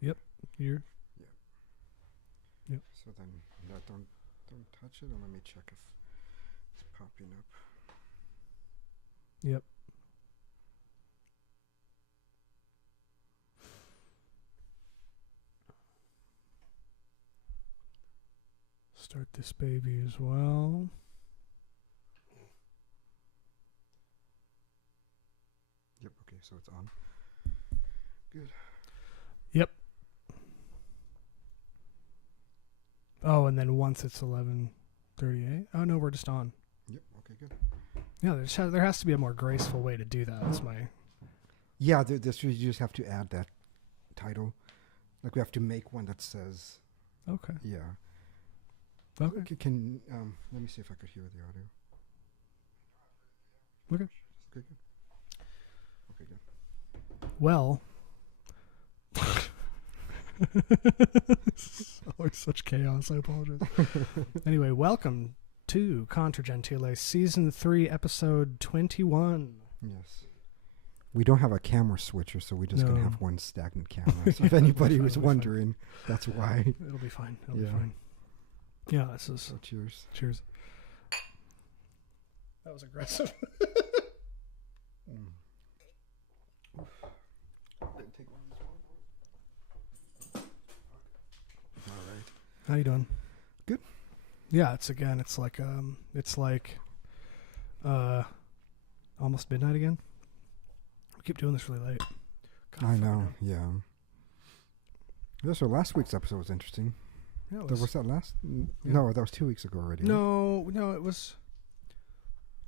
Yep. You're. Yep. Yep. So then, don't touch it, and let me check if it's popping up. Yep. Start this baby as well. Yep. Okay. So it's on. Good. Yep. Oh, and then once it's 11:38. Oh no, we're just on. Yep. Okay. Good. Yeah, there has to be a more graceful way to do that. That's my. Yeah. This you just have to add that title. Like we have to make one that says. Okay. Yeah. Okay. Can let me see if I could hear the audio. Okay. Okay. Good. Okay. Good. Well. Always such chaos. I apologize. Anyway, welcome to Contra Gentile Season 3, Episode 21. Yes. We don't have a camera switcher, so we're just going to No. have one stagnant camera. So if anybody was wondering, that's why. It'll be fine. It'll Yeah. be fine. Yeah, this is. So cheers. Cheers. That was aggressive. All right. How you doing? Good. Yeah, it's like almost midnight again. We keep doing this really late. God, I fucking know. hell. Yeah. Yeah. So last week's episode was interesting. Yeah, Was that last? Yeah. No, that was 2 weeks ago already. Right? No, it was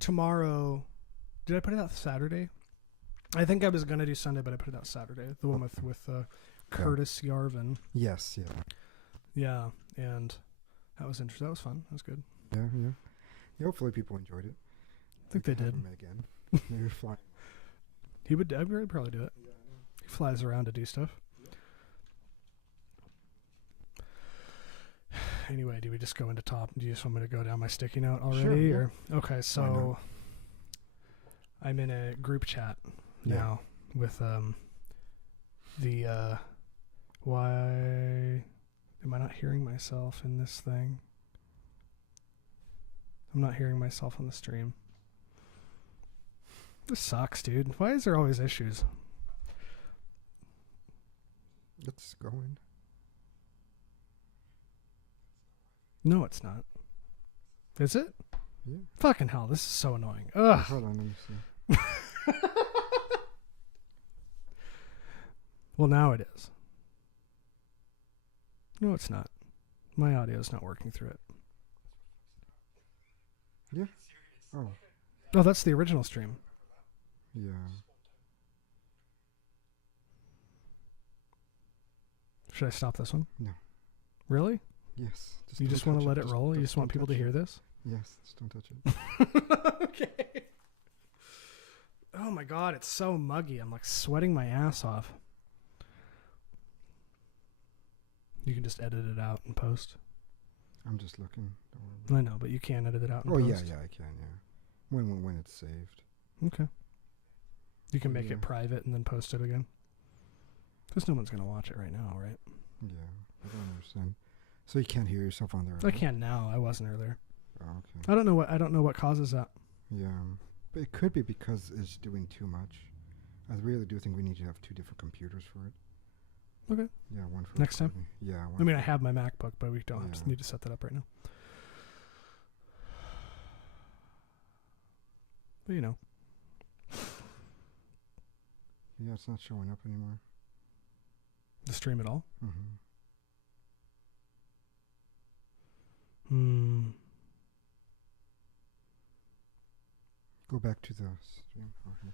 tomorrow. Did I put it out Saturday? I think I was gonna do Sunday, but I put it out Saturday. The one with Curtis Yarvin. Yes. Yeah. Yeah, and that was interesting. That was fun. That was good. Yeah. Yeah. Yeah. Hopefully people enjoyed it. I think they Have did. him again. Maybe fly. He would. I would probably do it. He flies around to do stuff. Anyway, do we just go into top? Do you just want me to go down my sticky note already? Sure, yeah. Or okay, so I'm in a group chat now with the why am I not hearing myself in this thing? I'm not hearing myself on the stream. This sucks, dude. Why is there always issues? It's going. No, it's not. Is it? Yeah. Fucking hell, this is so annoying. Ugh. Hold on, let me see. Well, now it is. No, it's not. My audio is not working through it. Yeah. Oh. Oh, that's the original stream. Yeah. Should I stop this one? No. Really? Yes. You just want to let it roll? You just want people to hear this? Yes. Just don't touch it. Okay. Oh my god, it's so muggy. I'm like sweating my ass off. You can just edit it out in post. I'm just looking. Don't worry. I know, but you can edit it out in Oh post. yeah, I can. Yeah. When it's saved. Okay. You can make Yeah. it private and then post it again. Because no one's going to watch it right now, right? Yeah. I don't understand. So you can't hear yourself on there. I can now. I wasn't earlier. Oh, okay. I don't know what causes that. Yeah. But it could be because it's doing too much. I really do think we need to have two different computers for it. Okay. Yeah, one for Next time? recording. Yeah. I mean, I have my MacBook, but we don't Yeah. need to set that up right now. But, you know. Yeah, it's not showing up anymore. The stream at all? Mm-hmm. Go back to the stream. Okay.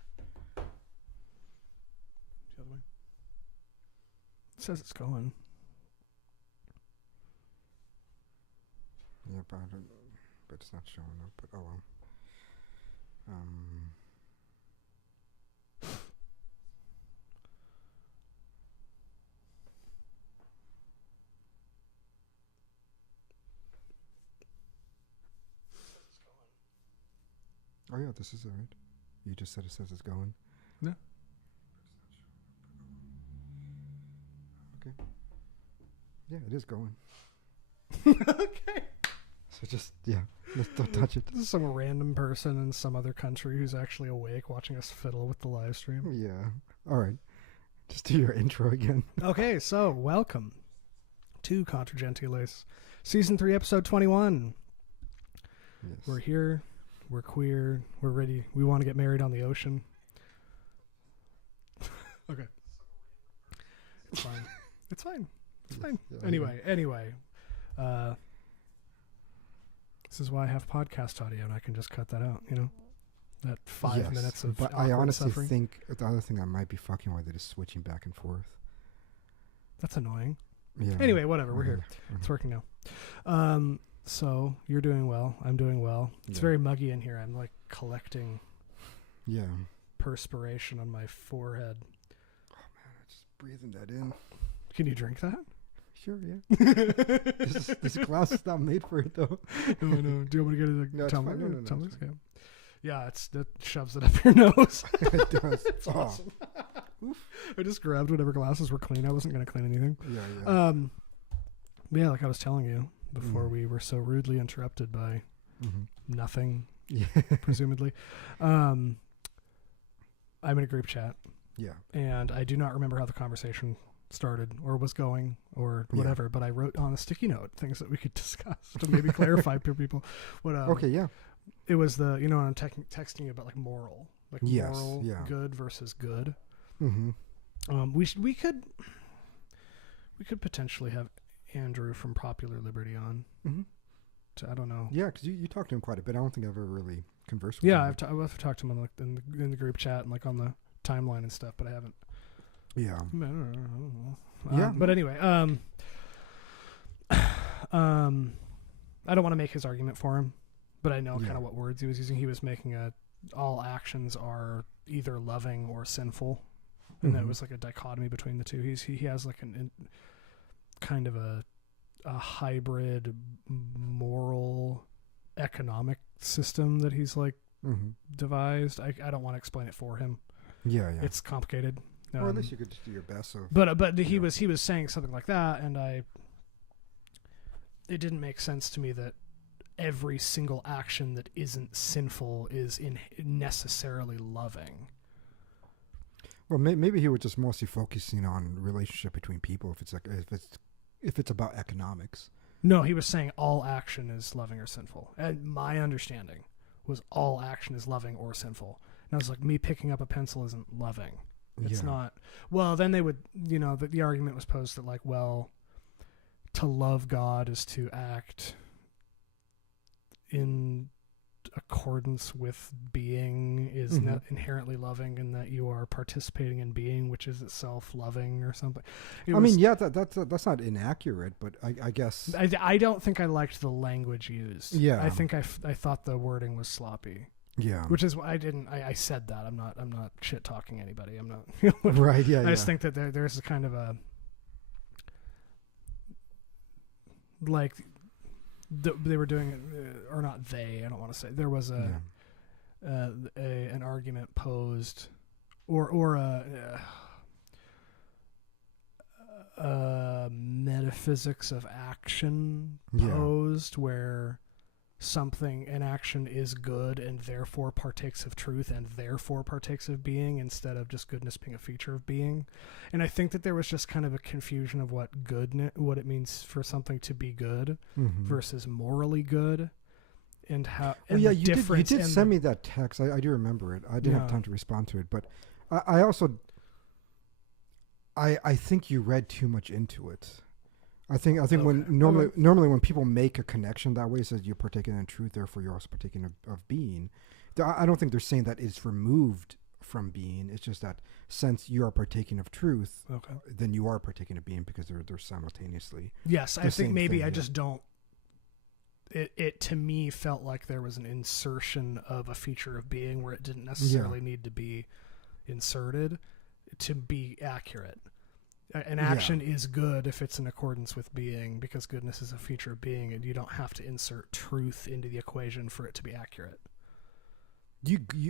The other way. It says it's going. Yeah, but it's not showing up. But oh well. Oh yeah, this is it, right? You just said it says it's going. Yeah. Okay. Yeah, it is going. Okay. So just, don't touch it. This is some random person in some other country who's actually awake watching us fiddle with the live stream. Yeah. All right. Just do your intro again. Okay, so welcome to Contra Gentiles, Season 3, Episode 21. Yes. We're here. We're queer. We're ready. We want to get married on the ocean. Okay. It's fine. It's fine. It's fine. Yeah, Anyway. This is why I have podcast audio, and I can just cut that out, you know? That 5 minutes of But I honestly suffering. think the other thing I might be fucking with it is switching back and forth. That's annoying. Yeah. Anyway, whatever. We're here. Mm-hmm. It's working now. So you're doing well. I'm doing well. It's very muggy in here. I'm like collecting perspiration on my forehead. Oh man, I'm just breathing that in. Can you drink that? Sure, yeah. this glass is not made for it though. No. Do you want me to get it? No, it's fine. No, tumbler? it's fine. Yeah, it shoves it up your nose. It does. It's awesome. I just grabbed whatever glasses were clean. I wasn't going to clean anything. Yeah. Yeah, like I was telling you before we were so rudely interrupted by nothing, presumably. I'm in a group chat. Yeah. And I do not remember how the conversation started or was going or whatever, but I wrote on a sticky note things that we could discuss to maybe clarify for people. What? It was the, I'm texting you about like moral, good versus good. Mm-hmm. We could potentially have Andrew from Popular Liberty on. Mm-hmm. I don't know. Yeah, because you talked to him quite a bit. I don't think I've ever really conversed with him. I've talked to him in the group chat and like on the timeline and stuff, but I haven't. Yeah. I don't know. But anyway, I don't want to make his argument for him, but I know kind of what words he was using. He was making all actions are either loving or sinful, and that was like a dichotomy between the two. He has like kind of a hybrid moral economic system that he's like devised. I don't want to explain it for him. Yeah. It's complicated. Or at least you could just do your best. But he was saying something like that, and it didn't make sense to me that every single action that isn't sinful is necessarily loving. Well, maybe he was just mostly focusing on relationship between people. If it's about economics. No, he was saying all action is loving or sinful. And my understanding was all action is loving or sinful. And I was like, me picking up a pencil isn't loving. It's not. Well, then they would, the argument was posed that like, well, to love God is to act in accordance with being is not inherently loving, and that you are participating in being, which is itself loving or something. That's not inaccurate, but I guess I don't think I liked the language used. Yeah, I think I thought the wording was sloppy. Yeah, which is why I said that. I'm not shit talking anybody. I'm not right. Yeah, I just think that there's a kind of a like they were doing it, or not they. I don't want to say there was an argument posed, or a metaphysics of action posed where an action is good and therefore partakes of truth and therefore partakes of being, instead of just goodness being a feature of being. And I think that there was just kind of a confusion of what it means for something to be good versus morally good, and how. And you did send me that text. I do remember it. I didn't have time to respond to it, but I also I think you read too much into it. I think when normally when people make a connection that way, it says you're partaking in truth, therefore you're also partaking of being. I don't think they're saying that it's removed from being. It's just that since you are partaking of truth, then you are partaking of being, because they're simultaneously. Yes, I think maybe I just don't. It to me felt like there was an insertion of a feature of being where it didn't necessarily need to be inserted to be accurate. An action is good if it's in accordance with being, because goodness is a feature of being, and you don't have to insert truth into the equation for it to be accurate.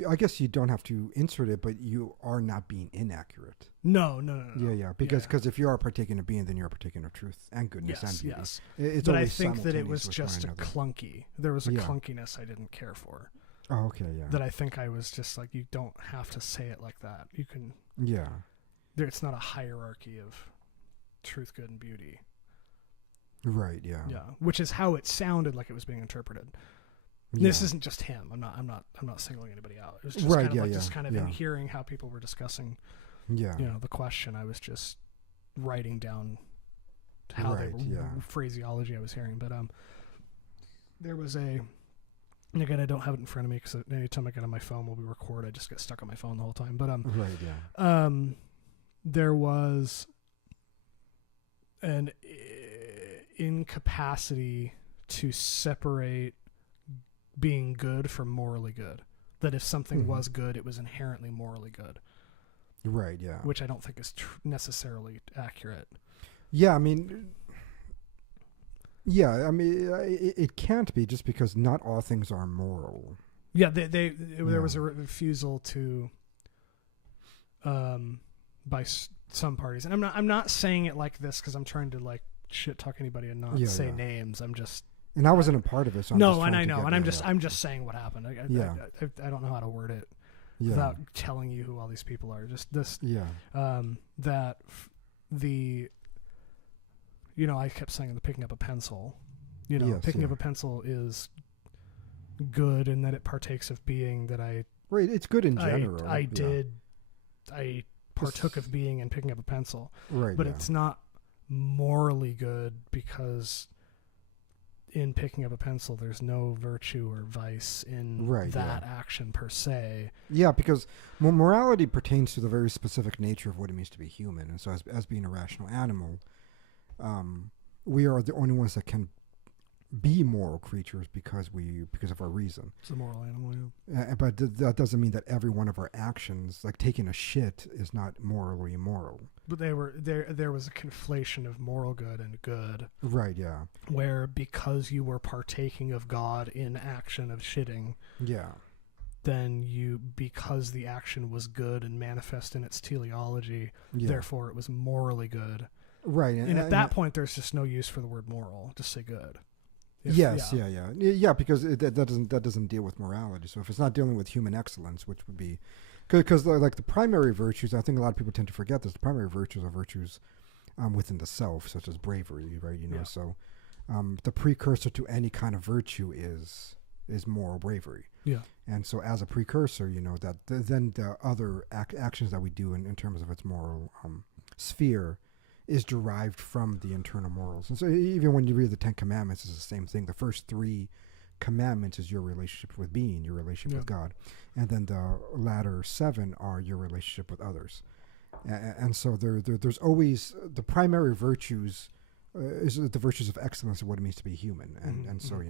I guess you don't have to insert it, but you are not being inaccurate. No. Yeah. Because if you are partaking of being, then you're partaking of truth and goodness and beauty. Yes. It's but I think that it was just clunky. There was a clunkiness I didn't care for. Oh, okay, yeah. That I think I was just like, you don't have to say it like that. You can. Yeah. It's not a hierarchy of truth, good, and beauty. Right. Yeah. Yeah. Which is how it sounded like it was being interpreted. Yeah. This isn't just him. I'm not singling anybody out. It was just right, kind of just kind of in hearing how people were discussing. Yeah. The question. I was just writing down how phraseology I was hearing. But there was and again, I don't have it in front of me because anytime I get on my phone while we record, I just get stuck on my phone the whole time. But there was an incapacity to separate being good from morally good. That if something was good, it was inherently morally good. Right, yeah. Which I don't think is necessarily accurate. Yeah, I mean... Yeah, I mean, it can't be just because not all things are moral. Yeah, there was a refusal to... by some parties. And I'm not saying it like this because I'm trying to, like, shit talk anybody and not say names. I'm just... And I wasn't a part of it, so I'm just saying what happened. I don't know how to word it without telling you who all these people are. Just this, that the, I kept saying the picking up a pencil. Picking up a pencil is good in that it partakes of being that I. Right, it's good in general. I partook of being and picking up a pencil. Right, but it's not morally good because. In picking up a pencil, there's no virtue or vice in that action per se. Yeah, because morality pertains to the very specific nature of what it means to be human. And so as being a rational animal, we are the only ones that can be moral creatures because of our reason. It's a moral animal, but that doesn't mean that every one of our actions, like taking a shit, is not morally immoral. But there was a conflation of moral good and good. Right, yeah. Where because you were partaking of God in action of shitting, then because the action was good and manifest in its teleology, therefore it was morally good. Right. And at that point, there's just no use for the word moral. Just say good. Yeah, because that doesn't deal with morality. So if it's not dealing with human excellence, which would be, because like the primary virtues, I think a lot of people tend to forget this. The primary virtues are virtues within the self, such as bravery, right? So the precursor to any kind of virtue is moral bravery. Yeah. And so as a precursor, that then the other actions that we do in terms of its moral sphere is derived from the internal morals. And so even when you read the 10 Commandments, it's the same thing. The first 3 commandments is your relationship with being, your relationship with God. And then the latter 7 are your relationship with others. And so there's always the primary virtues is the virtues of excellence of what it means to be human. And so,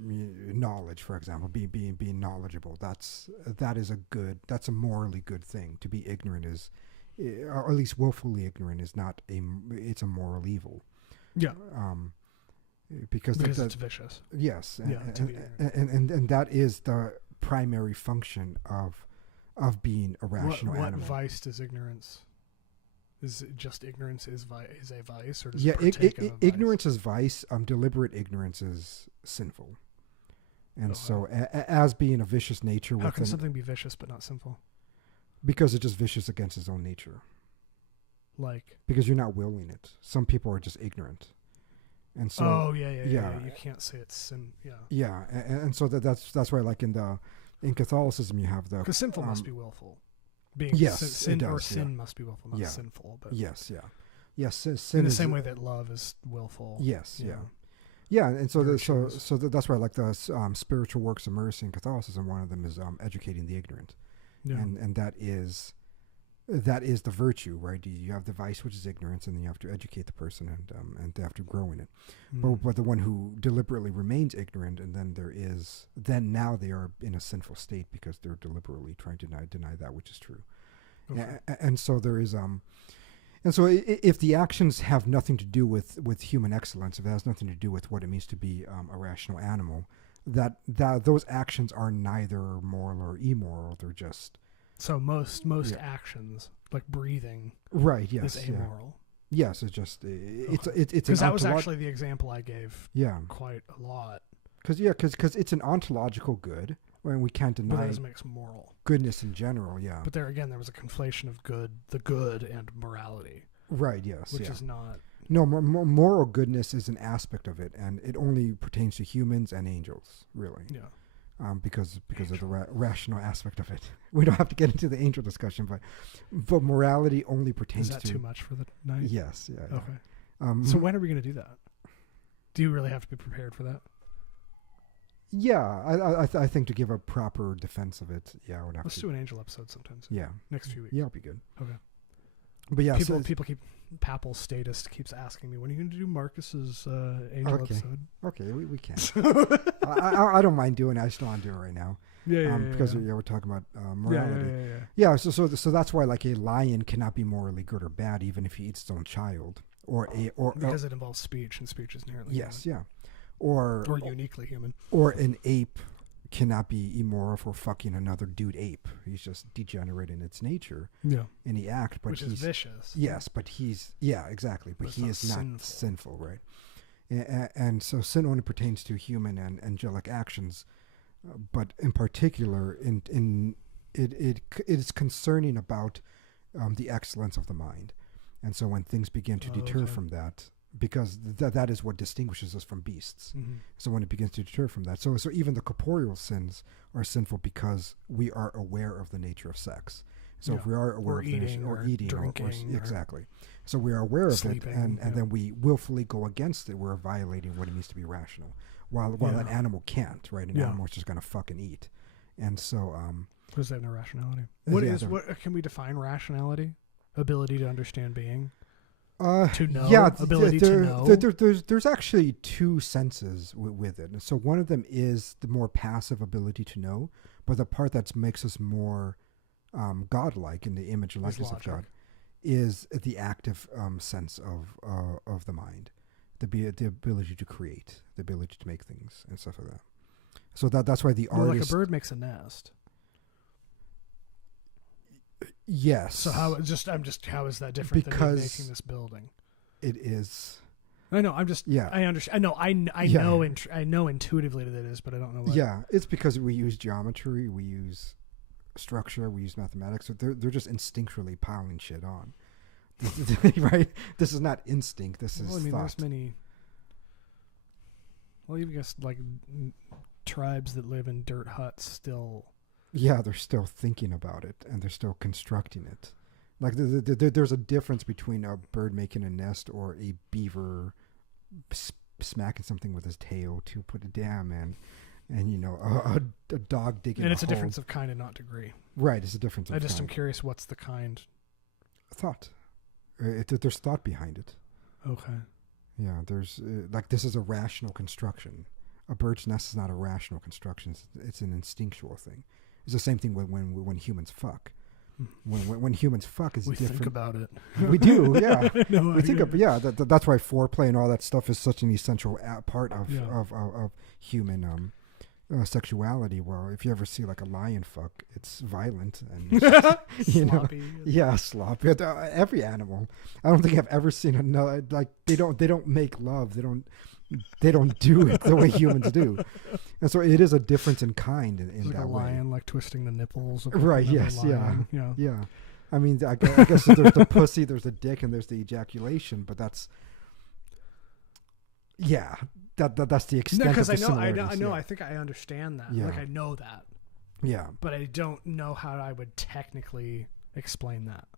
knowledge, for example, being knowledgeable, that's a morally good thing. To be ignorant is, or at least willfully ignorant, is not it's a moral evil. Yeah. Because it's vicious. Yes. And that is the primary function of being a rational animal. What vice does ignorance? Is it just ignorance is a vice, or does it partake of a vice? Ignorance is vice. Deliberate ignorance is sinful. And so, as being a vicious nature, how can something be vicious but not sinful? Because it's just vicious against its own nature. Like? Because you're not willing it. Some people are just ignorant. And so, you can't say it's sin. Yeah. Yeah, and so that's why, like in Catholicism, you have the because sinful must be willful. Sin must be willful, not sinful. But yes, sin in the same way that love is willful. Yes, yeah, and so that's why, like the spiritual works of mercy in Catholicism, one of them is educating the ignorant, and that is the virtue, right? You have the vice, which is ignorance, and then you have to educate the person, and they have to grow in it. But the one who deliberately remains ignorant, and then now they are in a sinful state because they're deliberately trying to deny that which is true. Okay. And so there is and so if the actions have nothing to do with human excellence, if it has nothing to do with what it means to be a rational animal, that those actions are neither moral or immoral. They're just so most actions like breathing, right? Yes, is amoral. Yes, it's just it's because that was actually the example I gave. Yeah, quite a lot. Because it's an ontological good, and we can't deny. But that doesn't make it moral. Goodness in general, yeah. But there again, there was a conflation of the good, and morality. Right. Yes. Which is not. No, moral goodness is an aspect of it, and it only pertains to humans and angels, really. Yeah. Because of the rational aspect of it. We don't have to get into the angel discussion, but morality only pertains to... Is that too much for the night? Yes. Yeah. Okay. So when are we going to do that? Do you really have to be prepared for that? Yeah, I think to give a proper defense of it, yeah, I would have Let's do an angel episode sometimes. Yeah. Next few weeks. Yeah, it'll be good. Okay. But yeah, people keep... Papal statist keeps asking me, when are you going to do Marcus's angel episode? Okay, we can. I don't mind doing it. I just don't want to do it right now. Because we're talking about morality. Yeah. So that's why like a lion cannot be morally good or bad, even if he eats its own child, because it involves speech, and speech is inherently human. Or uniquely human. Or an ape cannot be immoral for fucking another dude ape. He's just degenerate in its nature. Yeah. In the act, but which is vicious. Yes, but exactly. But he is not sinful, right? And so sin only pertains to human and angelic actions, but in particular, it is concerning about the excellence of the mind, and so when things begin to deter from that. Because that is what distinguishes us from beasts. Mm-hmm. So when it begins to deter from that, so even the corporeal sins are sinful because we are aware of the nature of sex. So if we are aware of the nature, or eating, drinking, exactly. So we are aware of it, and then we willfully go against it. We're violating what it means to be rational. While an animal can't, right? An animal is just going to fucking eat, and so because they have no rationality. What can we define rationality? Ability to understand being. To know, ability to know. There's actually two senses with it. So one of them is the more passive ability to know, but the part that makes us more godlike in the image and likeness of God is the active sense of the mind, the ability to create, the ability to make things and stuff like that. So that's why the artist, like a bird makes a nest. Yes. So how is that different than making this building? It is. I know. I'm just. Yeah. I understand. I know. I know intuitively that it is, but I don't know what. Yeah, it's because we use geometry, we use structure, we use mathematics. So they're just instinctually piling shit on. Right. This is not instinct. This is thought. There's many. Well, you guess like tribes that live in dirt huts still. Yeah, they're still thinking about it, and they're still constructing it. Like there's a difference between a bird making a nest or a beaver smacking something with his tail to put a dam in, and a dog digging. And it's a difference of kind and not degree. Right, it's a difference. I just am curious, what's the kind? Thought. There's thought behind it. Okay. Yeah, there's like this is a rational construction. A bird's nest is not a rational construction. It's an instinctual thing. It's the same thing when humans fuck. When humans fuck is different. We think about it. We do, yeah. That's why foreplay and all that stuff is such an essential part of human sexuality. Well, if you ever see like a lion fuck, it's violent and sloppy. Sloppy. Every animal. I don't think I've ever seen another like they don't make love. They don't do it the way humans do, and so it is a difference in kind in like that a lion, way. like twisting the nipples. Of Right. Yes. Lion. Yeah. I mean, I guess there's the pussy, there's the dick, and there's the ejaculation, but that's that's the extent. No, because I know. I think I understand that. Yeah. Like I know that. Yeah. But I don't know how I would technically explain that.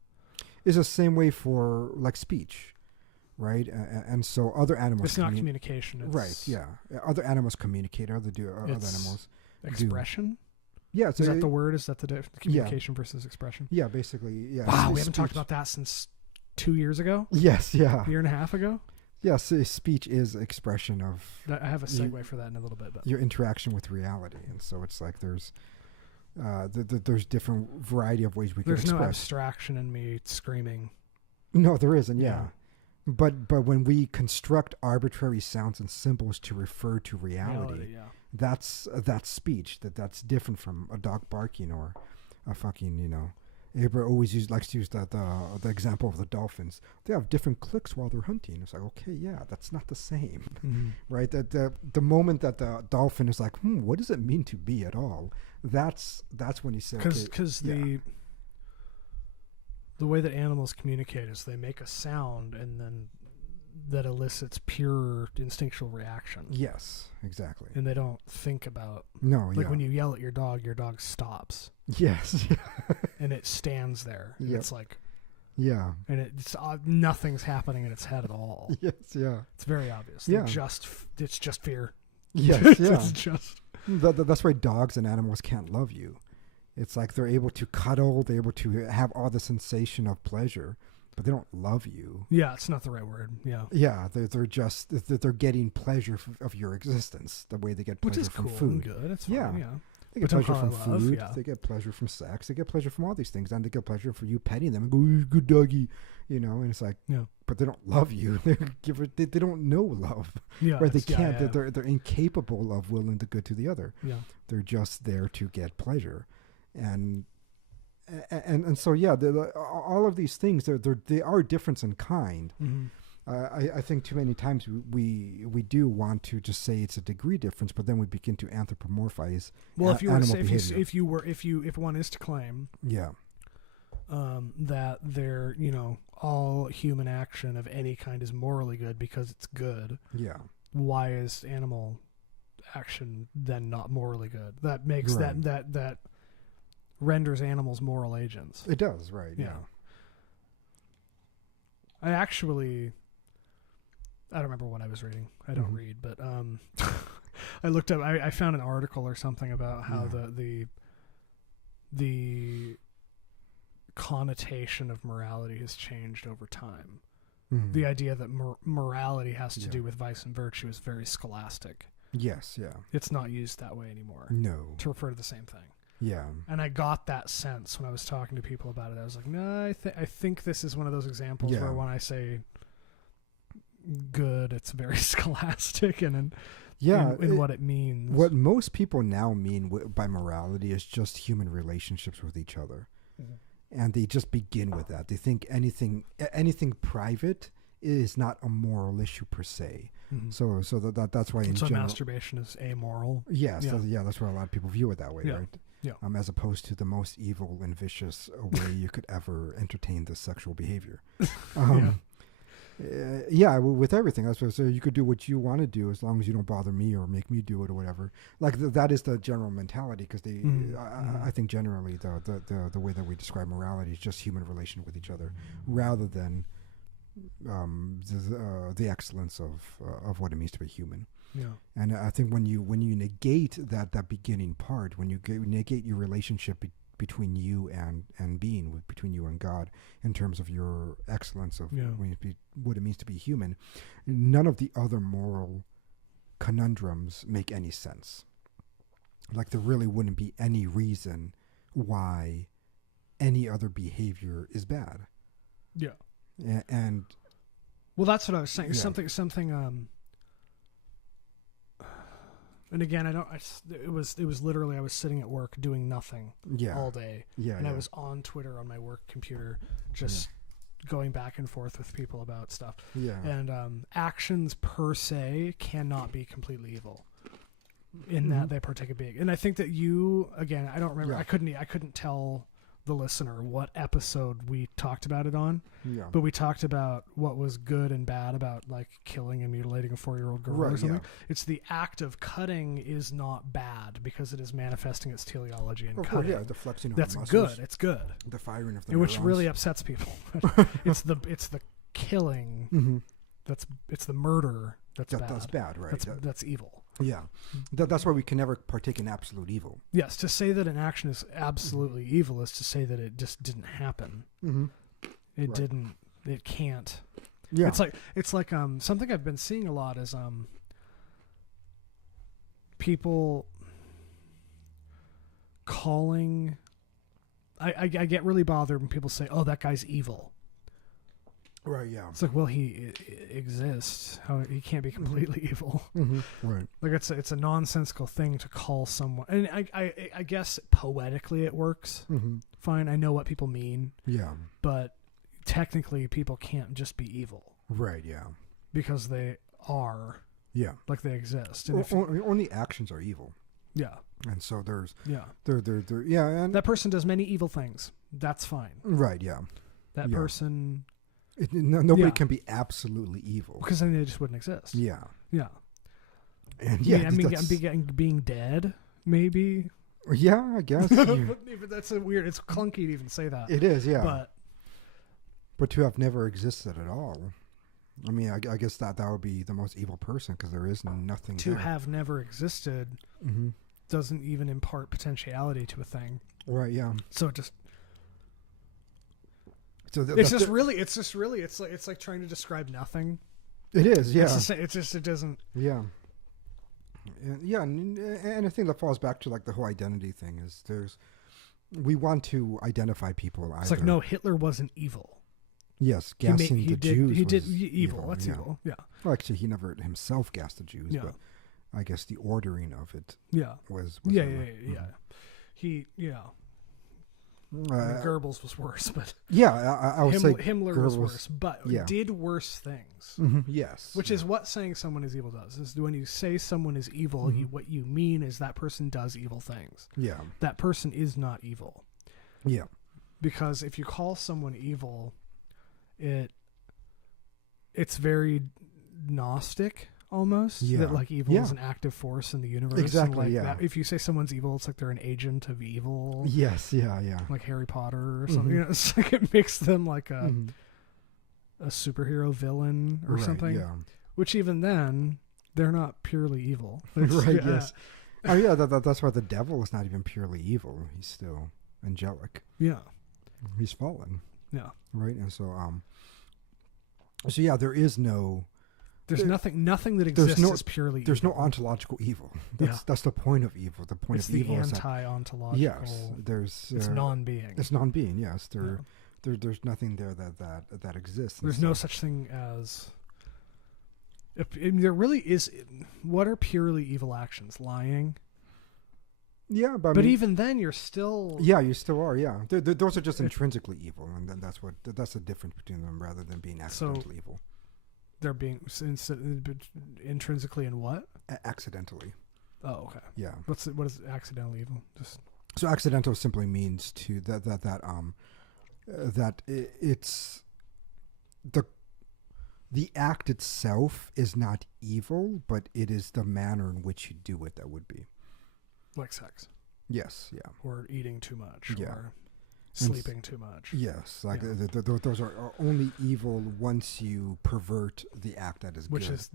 It's the same way for like speech. Right, and so other animals. It's not communication. It's right. Yeah, other animals communicate. Other animals. Expression. Yeah. Is that the word? Is that the communication versus expression? Yeah, basically. Yeah. Wow, we haven't talked about that since 2 years ago. Yes. Yeah. A year and a half ago. Yes, speech is expression of. I have a segue for that in a little bit. But. Your interaction with reality, and so it's like there's different variety of ways we can express. There's no abstraction in me screaming. No, there isn't. Yeah. But when we construct arbitrary sounds and symbols to refer to reality, that's speech. That's different from a dog barking or a fucking, you know. Abraham always likes to use that the example of the dolphins. They have different clicks while they're hunting. It's like, okay, yeah, that's not the same, right? That the moment that the dolphin is like, what does it mean to be at all? That's when you say, because the way that animals communicate is they make a sound and then that elicits pure instinctual reaction. Yes, exactly. And they don't think about when you yell at your dog stops. Yes. And it stands there. And it's like, yeah. And it's nothing's happening in its head at all. Yes, yeah. It's very obvious. Yeah. It's just fear. Yes, yeah. It's just. That's why dogs and animals can't love you. It's like they're able to cuddle, they're able to have all the sensation of pleasure, but they don't love you. Yeah, it's not the right word. Yeah. Yeah, they're getting pleasure of your existence the way they get pleasure from cool food. And good. It's fine. Yeah. They get pleasure from food. Yeah. They get pleasure from sex. They get pleasure from all these things, and they get pleasure for you petting them and go, "You're a good doggy," you know. And it's like, but they don't love you. They don't know love. Yeah, right? They can't. Yeah. They're incapable of willing the good to the other. Yeah, they're just there to get pleasure, and so all of these things they are different in kind. Mm-hmm. I think too many times we do want to just say it's a degree difference, but then we begin to anthropomorphize. Well, if one is to claim, that they're all human action of any kind is morally good because it's good. Yeah. Why is animal action then not morally good? That makes that renders animals moral agents. It does, right? Yeah. I don't remember what I was reading. I don't read, but I looked up. I found an article or something about how the connotation of morality has changed over time. Mm-hmm. The idea that morality has to do with vice and virtue is very scholastic. Yes, yeah. It's not used that way anymore. No. To refer to the same thing. Yeah. And I got that sense when I was talking to people about it. I was like, no, I think this is one of those examples where when I say good, it's very scholastic and in what it means. What most people now mean by morality is just human relationships with each other. Mm-hmm. And they just begin with that. They think anything private is not a moral issue per se. Mm-hmm. So that's why in general, masturbation is amoral. Yes, that's why a lot of people view it that way, right? Yeah. As opposed to the most evil and vicious way you could ever entertain this sexual behavior. With everything. That's what, so you could do what you want to do as long as you don't bother me or make me do it or whatever. Like that is the general mentality because I think generally the way that we describe morality is just human relation with each other rather than the excellence of what it means to be human. Yeah. And I think when you negate that beginning part, when you negate your relationship between you and being, between you and God, in terms of your excellence of what it means to be human, none of the other moral conundrums make any sense. Like there really wouldn't be any reason why any other behavior is bad. Yeah. And well, that's what I was saying. Something. And again, it was literally I was sitting at work doing nothing all day. Yeah. And I was on Twitter on my work computer, just going back and forth with people about stuff. Yeah. And actions per se cannot be completely evil in that they partake of being. And I think that I don't remember. Yeah. I couldn't tell the listener what episode we talked about it on, but we talked about what was good and bad about like killing and mutilating a 4-year-old girl or something. It's the act of cutting is not bad because it is manifesting its teleology and cutting. The flexing of that's the good. It's good. The firing of the which really upsets people. it's the killing it's the murder that's bad. That's bad, right? That's evil. Yeah, that's why we can never partake in absolute evil. Yes, to say that an action is absolutely evil is to say that it just didn't happen. Mm-hmm. It didn't. It can't. Yeah, it's like something I've been seeing a lot is people calling. I get really bothered when people say, "Oh, that guy's evil." Right. Yeah. It's like, well, he exists. How he can't be completely evil. Right. Like it's a nonsensical thing to call someone. And I guess poetically it works. Fine. I know what people mean. Yeah. But technically, people can't just be evil. Right. Yeah. Because they are. Yeah. Like they exist. And only actions are evil. Yeah. And so there's. Yeah. Yeah. And that person does many evil things. That's fine. Right. Yeah. That person. Nobody can be absolutely evil because then they just wouldn't exist. Yeah. Yeah. And yeah, I mean, being dead, maybe. Yeah, I guess. But that's a weird. It's clunky to even say that. It is, yeah. But to have never existed at all. I mean, I guess that would be the most evil person because there is nothing. To have never existed doesn't even impart potentiality to a thing. Right. Yeah. So it just. So it's like trying to describe nothing. It is, yeah. It doesn't. Yeah. And I think that falls back to like the whole identity thing. We want to identify people. It's like, no, Hitler wasn't evil. Yes, gassing the Jews. He did evil. That's evil. Yeah. Well, actually, he never himself gassed the Jews, but I guess the ordering of it. Was yeah. Goebbels was worse, but I would say Himmler was worse, but did worse things. Yes, which is what saying someone is evil does. Is when you say someone is evil, what you mean is that person does evil things. Yeah, that person is not evil. Yeah, because if you call someone evil, it's very Gnostic. Almost that like evil is an active force in the universe. Exactly. And like if you say someone's evil, it's like they're an agent of evil. Yes. Yeah. Like Harry Potter or something. You know, it's like it makes them like a superhero villain or something. Yeah. Which even then, they're not purely evil. Right. Yes. Oh yeah. That's why the devil is not even purely evil. He's still angelic. Yeah. He's fallen. Yeah. Right. And so So yeah, there is no. There's nothing that exists is purely evil. There's no ontological evil. That's the point of evil. The point of evil is anti-ontological. Yes, it's non-being. It's non-being. Yes, there's nothing there that exists. There's no such thing as. There really is. What are purely evil actions? Lying. Yeah, but even then, you're still. Yeah, you still are. Yeah, those are just intrinsically evil, and then that's the difference between them, rather than being accidentally evil. They're being intrinsically in what? Accidentally. Oh, okay. Yeah. What is accidental evil? So accidental simply means it's the act itself is not evil, but it is the manner in which you do it that would be. Like sex. Yes. Yeah. Or eating too much. Yeah. Or sleeping too much. Yes, like those are only evil once you pervert the act that is good. Which is,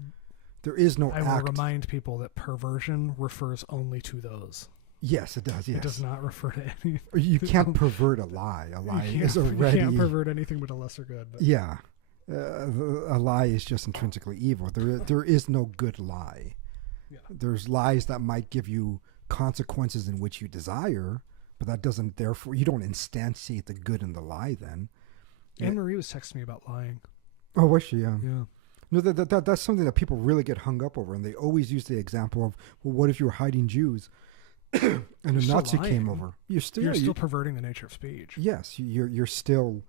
there is no act. I will remind people that perversion refers only to those. Yes, it does. Yes, it does not refer to anything. You can't pervert a lie. A lie is already. You can't pervert anything but a lesser good. But. Yeah, a lie is just intrinsically evil. There is no good lie. Yeah. There's lies that might give you consequences in which you desire. But that doesn't, therefore, you don't instantiate the good in the lie then. Anne-Marie was texting me about lying. Oh, was she? Yeah. Yeah. No, that's something that people really get hung up over. And they always use the example of, well, what if you were hiding Jews and a Nazi came over? You're still perverting the nature of speech. Yes. You're still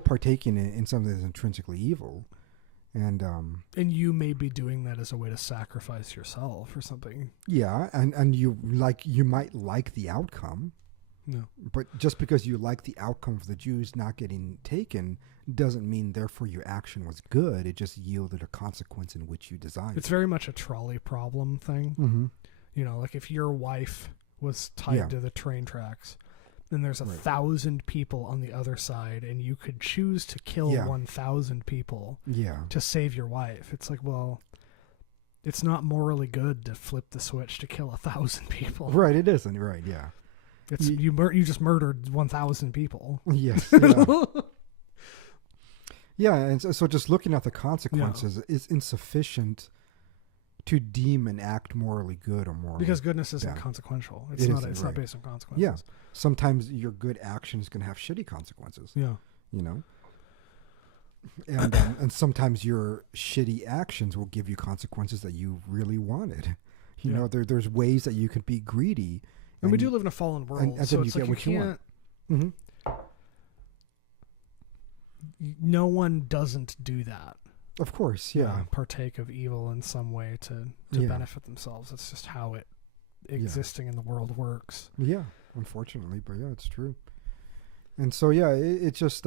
partaking in something that's intrinsically evil. And you may be doing that as a way to sacrifice yourself or something. Yeah, and you might like the outcome. No. But just because you like the outcome of the Jews not getting taken doesn't mean therefore your action was good. It just yielded a consequence in which you desired. It's very much a trolley problem thing. Mm-hmm. You know, like if your wife was tied to the train tracks, then there's 1,000 people on the other side, and you could choose to kill 1,000 people to save your wife. It's like, well, it's not morally good to flip the switch to kill 1,000 people. Right, it isn't. Right, yeah. It's you just murdered 1,000 people. Yes. Yeah, and so just looking at the consequences is insufficient to deem an act morally good or morally because goodness isn't consequential. It's not based on consequences. Yeah. Sometimes your good action is going to have shitty consequences. Yeah. You know? And sometimes your shitty actions will give you consequences that you really wanted. You know, there's ways that you could be greedy. And we do live in a fallen world, and so then it's you like get what you you can't. want. No one doesn't do that. Of course, yeah. Partake of evil in some way to benefit themselves. It's just how it existing in the world works. Yeah, unfortunately, but yeah, it's true. And so, yeah, it just,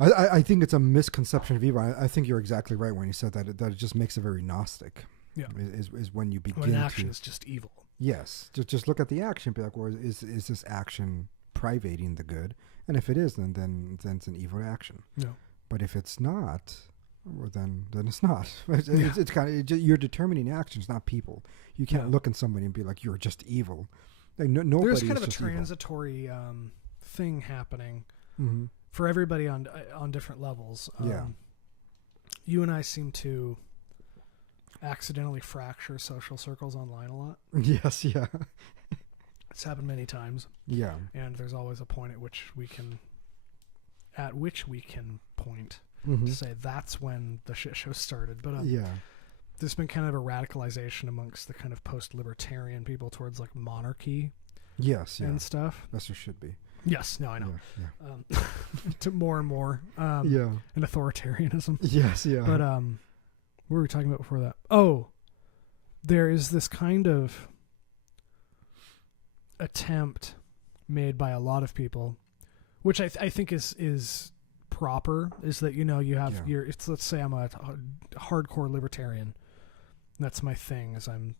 I think it's a misconception of evil. I think you're exactly right when you said that it just makes it very Gnostic. Yeah. Is when you begin when an action is just evil. Yes. Just look at the action. Be like, well, is this action privating the good? And if it is, then it's an evil action. No. But if it's not, well, then it's not. It's kind of, you're determining actions, not people. You can't look at somebody and be like, you're just evil. Like, nobody There's kind is of a just evil. transitory thing happening for everybody on different levels. You and I seem to accidentally fracture social circles online a lot. Yes, yeah. It's happened many times. Yeah. And there's always a point at which we can point to say that's when the shit show started. But there's been kind of a radicalization amongst the kind of post-libertarian people towards like monarchy. Yes, yeah. And stuff. Yes, there should be. Yes, no, I know. Yeah. To more and more. And authoritarianism. Yes, yeah. But what were we talking about before that? Oh, there is this kind of attempt made by a lot of people, which I think is proper, is that, you know, you have let's say I'm a hardcore libertarian. That's my thing, is I'm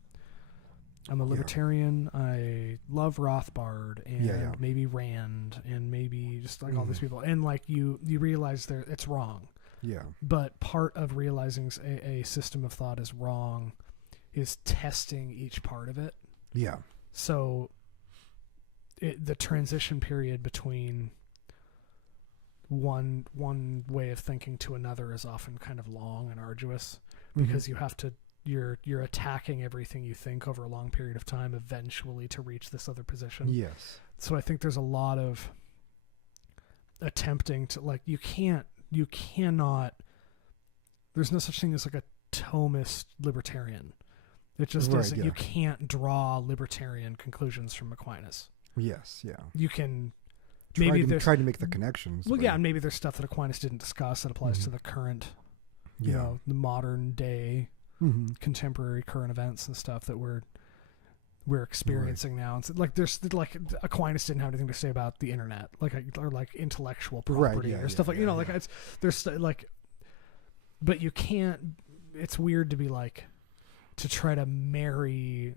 a libertarian. I love Rothbard and maybe Rand and maybe just like all these people. And like you realize it's wrong. Yeah. But part of realizing a system of thought is wrong is testing each part of it. Yeah. So the transition period between one way of thinking to another is often kind of long and arduous because you have to you're attacking everything you think over a long period of time eventually to reach this other position. Yes. So I think there's a lot of attempting to, like, you cannot, there's no such thing as like a Thomist libertarian. It just isn't. Yeah. You can't draw libertarian conclusions from Aquinas. Yes, yeah. You can try to make the connections. Well, yeah, and maybe there's stuff that Aquinas didn't discuss that applies to the current, you know, the modern day, contemporary current events and stuff that we're experiencing now. And so, like, there's like Aquinas didn't have anything to say about the internet, or like intellectual property or stuff like you know, like there's like, but you can't. It's weird to be like, to try to marry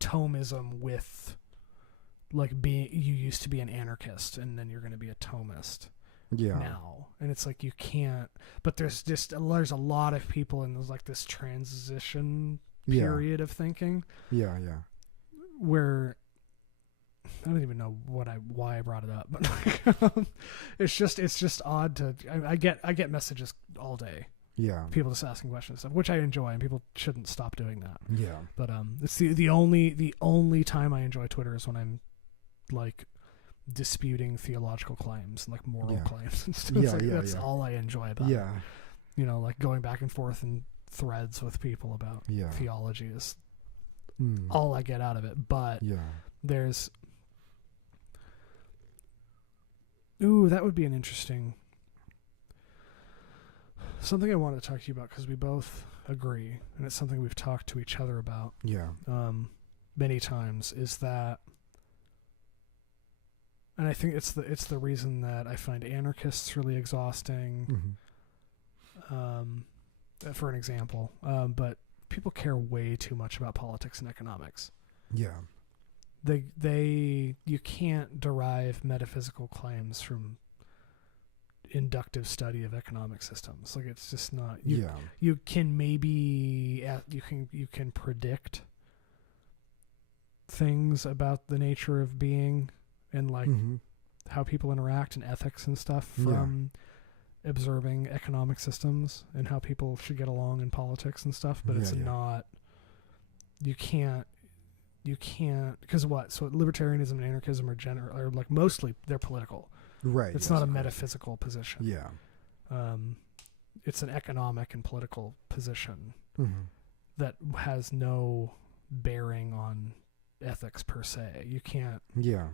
Thomism with like being, you used to be an anarchist and then you're going to be a Thomist now, and it's like you can't. But there's a lot of people in like this transition period of thinking where I don't even know why I brought it up, but it's just odd to I get messages all day. Yeah, people just asking questions and stuff, which I enjoy, and people shouldn't stop doing that. Yeah, but it's the only time I enjoy Twitter is when I'm like disputing theological claims and like moral claims and stuff. That's all I enjoy about it. You know, like going back and forth in threads with people about theology is all I get out of it. But there's that would be an interesting something I wanted to talk to you about, because we both agree, and it's something we've talked to each other about many times, is that, and I think it's the reason that I find anarchists really exhausting, for an example, but people care way too much about politics and economics. You can't derive metaphysical claims from inductive study of economic systems. Like, it's just not. You can maybe you can predict things about the nature of being and like how people interact and ethics and stuff from observing economic systems and how people should get along in politics and stuff. But it's not. You can't, because what? So libertarianism and anarchism are like mostly they're political. Right. It's not a metaphysical position. Yeah. it's an economic and political position Mm-hmm. that has no bearing on ethics per se. You can't. Yeah.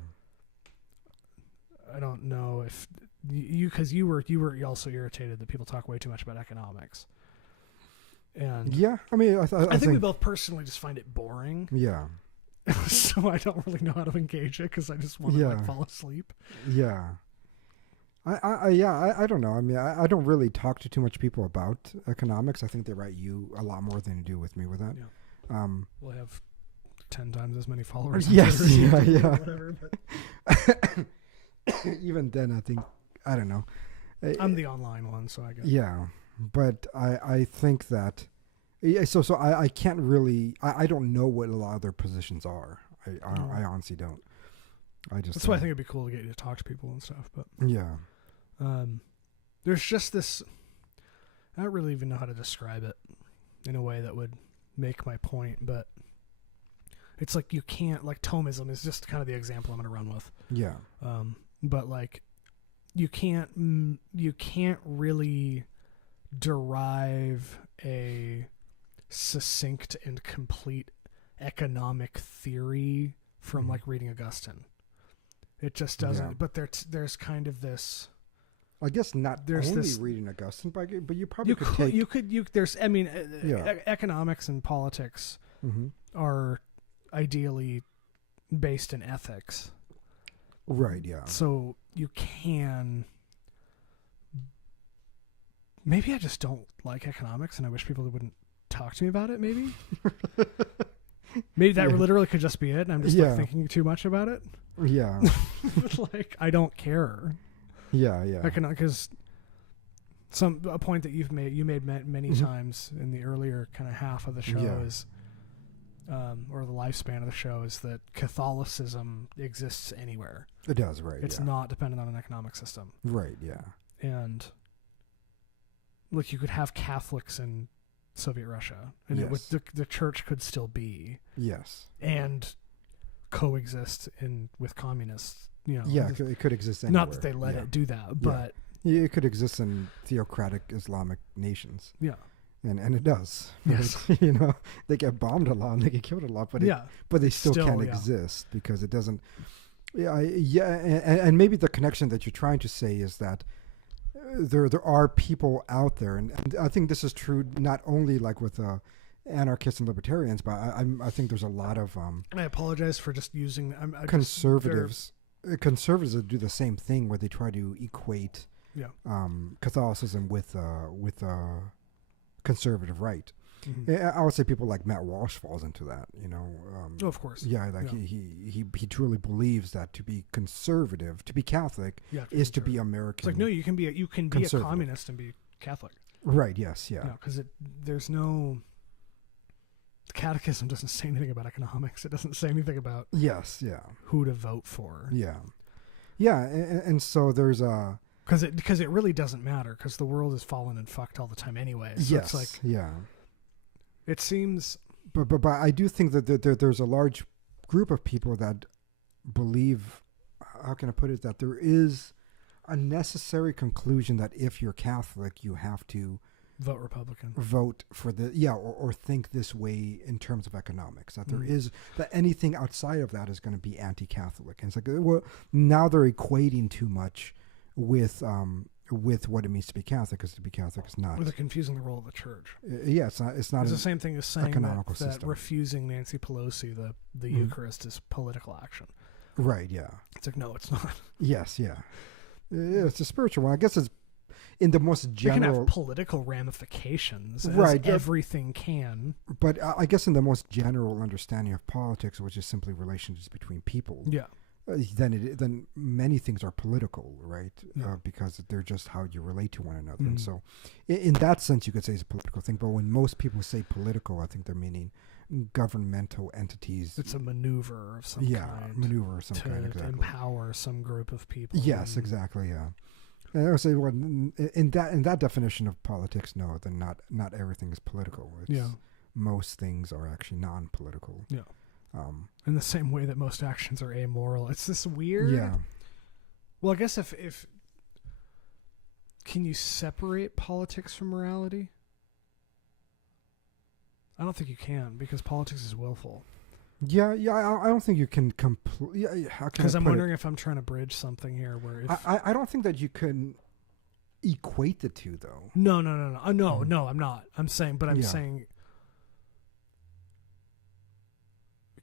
I don't know if because you were also irritated that people talk way too much about economics. And Yeah, I mean, I think we both personally just find it boring. Yeah. So I don't really know how to engage it because I just want to like fall asleep. Yeah. I don't know. I mean, I don't really talk to too much people about economics. I think they write you a lot more than you do with me with that. Yeah. We'll have 10 times as many followers. Yes, yeah. Whatever, but. Even then, I think, I don't know. I'm the online one, so I guess. Yeah, but I think that, so I can't really, I don't know what a lot of their positions are. I honestly don't. That's why I think it'd be cool to get you to talk to people and stuff. But yeah. There's just this, I don't really even know how to describe it in a way that would make my point, but it's like you can't, like Thomism is just kind of the example I'm going to run with. Yeah. But like you can't really derive a succinct and complete economic theory from like reading Augustine. It just doesn't. Yeah. But there's kind of this. I guess not. There's only reading Augustine, but you probably could take. There's. I mean, economics and politics are ideally based in ethics. Right. Yeah. So you can. Maybe I just don't like economics, and I wish people wouldn't talk to me about it. Maybe. Maybe that literally could just be it, and I'm just like, thinking too much about it. Yeah. Like I don't care. Yeah. Because a point that you made many times in the earlier kind of half of the show is, or the lifespan of the show is that Catholicism exists anywhere. It does, right? It's not dependent on an economic system. Right. Yeah. And look, you could have Catholics in Soviet Russia, and it would, the church could still be and coexist with communists. You know, it could exist anywhere. Not that they let it do that, but it could exist in theocratic Islamic nations. Yeah, and it does. Yes, you know, they get bombed a lot and they get killed a lot, but but they still can't exist because it doesn't. And maybe the connection that you're trying to say is that there are people out there, and I think this is true not only like with anarchists and libertarians, but I think there's a lot of and I apologize for just using conservatives. Conservatives do the same thing where they try to equate Catholicism with conservative right. I would say people like Matt Walsh falls into that, you know. Of course. Yeah, like he truly believes that to be conservative, to be Catholic, is to be American. It's like, no, you can be a communist and be Catholic. Right. Yes. Yeah. Because there's no. The Catechism doesn't say anything about economics. It doesn't say anything about who to vote for. And so there's a because it really doesn't matter because the world is fallen and fucked all the time anyway. So it's like it seems, but I do think that there's a large group of people that believe, how can I put it, that there is a necessary conclusion that if you're Catholic, you have to vote Republican, vote for or think this way in terms of economics, that there is, that anything outside of that is going to be anti-Catholic. And it's like, well, now they're equating too much with what it means to be Catholic, because to be Catholic is not. Or they're confusing the role of the church. It's not. It's the same thing as saying that refusing Nancy Pelosi the Eucharist is political action. Right. Yeah. It's like, no, it's not. Yes. Yeah. It's a spiritual one. I guess it's in the most general. It can have political ramifications, as everything can. But I guess in the most general understanding of politics, which is simply relations between people. Yeah. Then many things are political, right? Because they're just how you relate to one another. And so in that sense, you could say it's a political thing. But when most people say political, I think they're meaning governmental entities. It's a maneuver of some kind. Yeah, maneuver of some kind, exactly. To empower some group of people. Yes, exactly, yeah. And I would say, well, in that definition of politics, no, then not everything is political. Most things are actually non-political. Yeah. In the same way that most actions are amoral. It's this weird. Yeah. Well, I guess if Can you separate politics from morality? I don't think you can, because politics is willful. Yeah. I don't think you can completely. Yeah, because I'm wondering if I'm trying to bridge something here where if I don't think that you can equate the two, though. No, I'm not. I'm saying,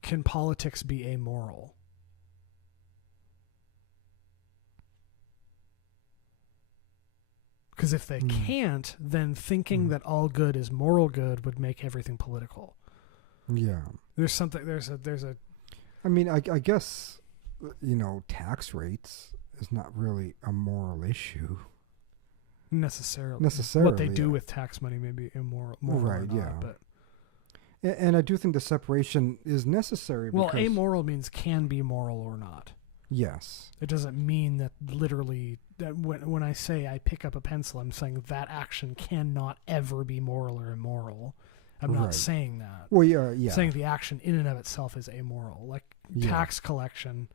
can politics be amoral? Because if they can't, then thinking that all good is moral good would make everything political. Yeah. There's a. I mean, I guess, tax rates is not really a moral issue. Necessarily. What they do with tax money may be immoral. Right, or not, yeah. But. And I do think the separation is necessary. Well, amoral means can be moral or not. Yes. It doesn't mean that literally, that when I say I pick up a pencil, I'm saying that action cannot ever be moral or immoral. I'm not saying that. Well, yeah. I'm saying the action in and of itself is amoral. Like tax collection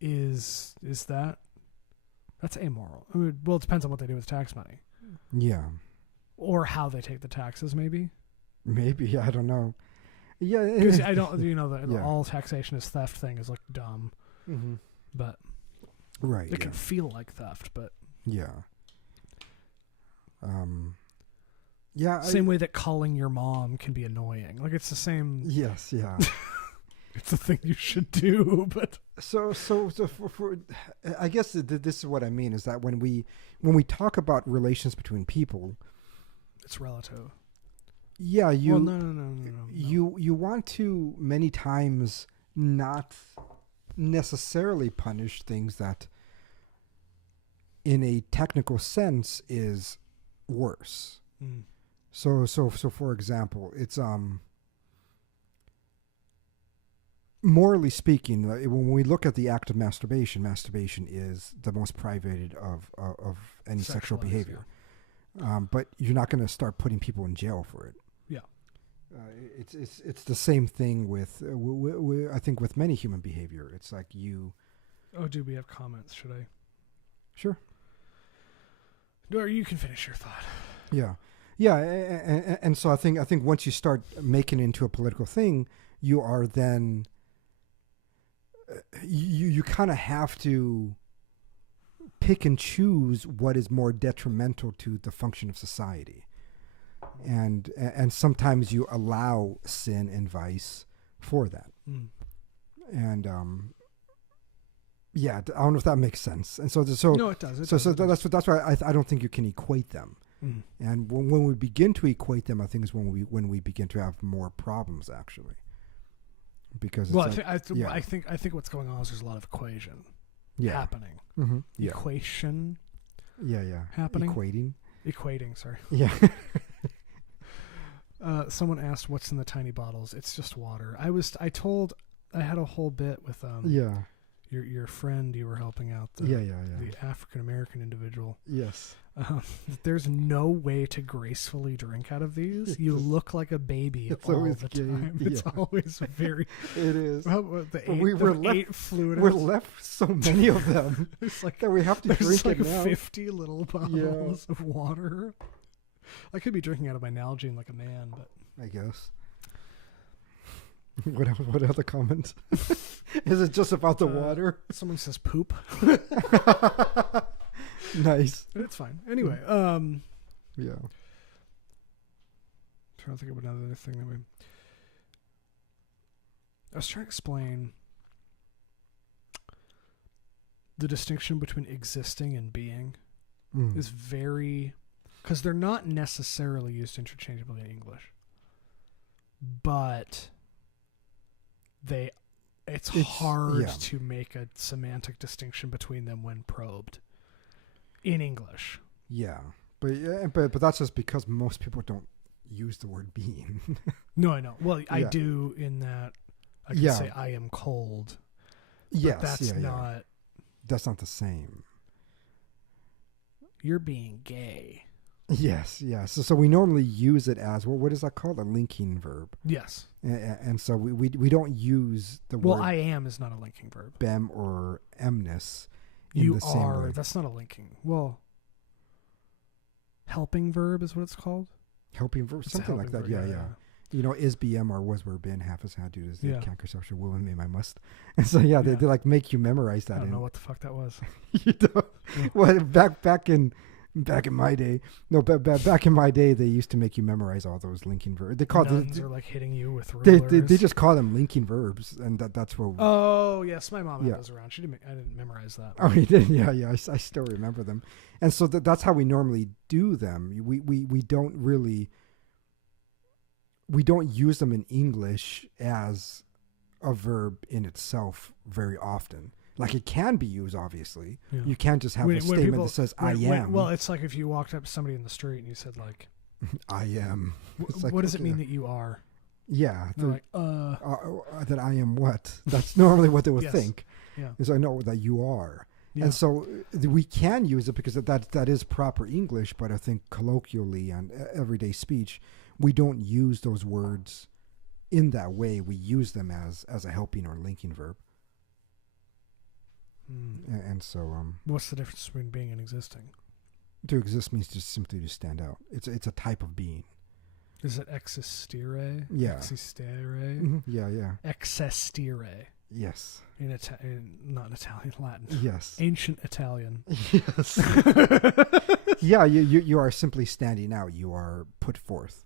is that's amoral. I mean, well, it depends on what they do with tax money. Yeah. Or how they take the taxes, maybe. Maybe, I don't know. Yeah, because I don't. The all taxation is theft thing is like dumb, but it can feel like theft. But yeah, same way that calling your mom can be annoying. Like it's the same. Yes, yeah. It's a thing you should do, but so for I guess this is what I mean is that when we talk about relations between people, it's relative. Yeah, no. You want to many times not necessarily punish things that in a technical sense is worse. So for example, it's morally speaking, when we look at the act of masturbation is the most private of any sexual behavior. Yeah. But you're not going to start putting people in jail for it. Yeah. It's the same thing with I think with many human behavior. It's like you. Oh, do we have comments? Should I? Sure. Or you can finish your thought. Yeah, and so I think once you start making it into a political thing, you are then. You kind of have to pick and choose what is more detrimental to the function of society. And sometimes you allow sin and vice for that. And I don't know if that makes sense. And so no, it does. That's why I don't think you can equate them. And when we begin to equate them, I think is when we begin to have more problems actually. Because I think what's going on is there's a lot of equation happening. Yeah. Equation. Yeah. Happening. Equating. Sorry. Yeah. Someone asked what's in the tiny bottles. It's just water. I had a whole bit with your friend you were helping out. The African American individual. Yes. There's no way to gracefully drink out of these. You look like a baby all the time. It's always very. It is. We're left so many of them. It's like that we have to drink like it now. 50 little bottles of water. I could be drinking out of my Nalgene like a man, but I guess. What other comments? Is it just about the water? Someone says poop. Nice. It's fine. Anyway, yeah. Trying to think of another thing that I was trying to explain the distinction between existing and being is very, because they're not necessarily used interchangeably in English, but it's hard to make a semantic distinction between them when probed in English. Yeah, but that's just because most people don't use the word being. No, I know. Well, I do in that I can say I am cold. Yes, that's not. That's not the same. You're being gay. Yes. So we normally use it as what is that called? A linking verb. Yes. And so we don't use the word. Well, I am is not a linking verb. Bem or emness in the same way. That's not a linking. Well, helping verb is what it's called. Helping verb, something like that. Yeah. You know, is BM or was were been half as had to as the canker social woman made my must. And so they like make you memorize that. I don't know what the fuck that was. You know, well, back in my day, back in my day, they used to make you memorize all those linking verbs. They called nuns are like hitting you with rulers. They just call them linking verbs, and that's what. Oh yes, my mom had those around. I didn't memorize that. Oh, you did? Yeah. I still remember them, and so that's how we normally do them. We don't really. We don't use them in English as a verb in itself very often. Like it can be used, obviously. Yeah. You can't just have a statement that says "I am." Well, it's like if you walked up to somebody in the street and you said like, "I am." What does it mean that you are? Yeah, like that I am what? That's normally what they would think. Yeah, is I know that you are, and so we can use it because that is proper English. But I think colloquially and everyday speech, we don't use those words in that way. We use them as a helping or linking verb. And so, what's the difference between being and existing? To exist means just simply to stand out. It's a type of being. Is it existere? Yeah. Existere? Mm-hmm. Yeah. Existere. Yes. Not in Italian, Latin. Yes. Ancient Italian. Yes. Yeah, you are simply standing out. You are put forth.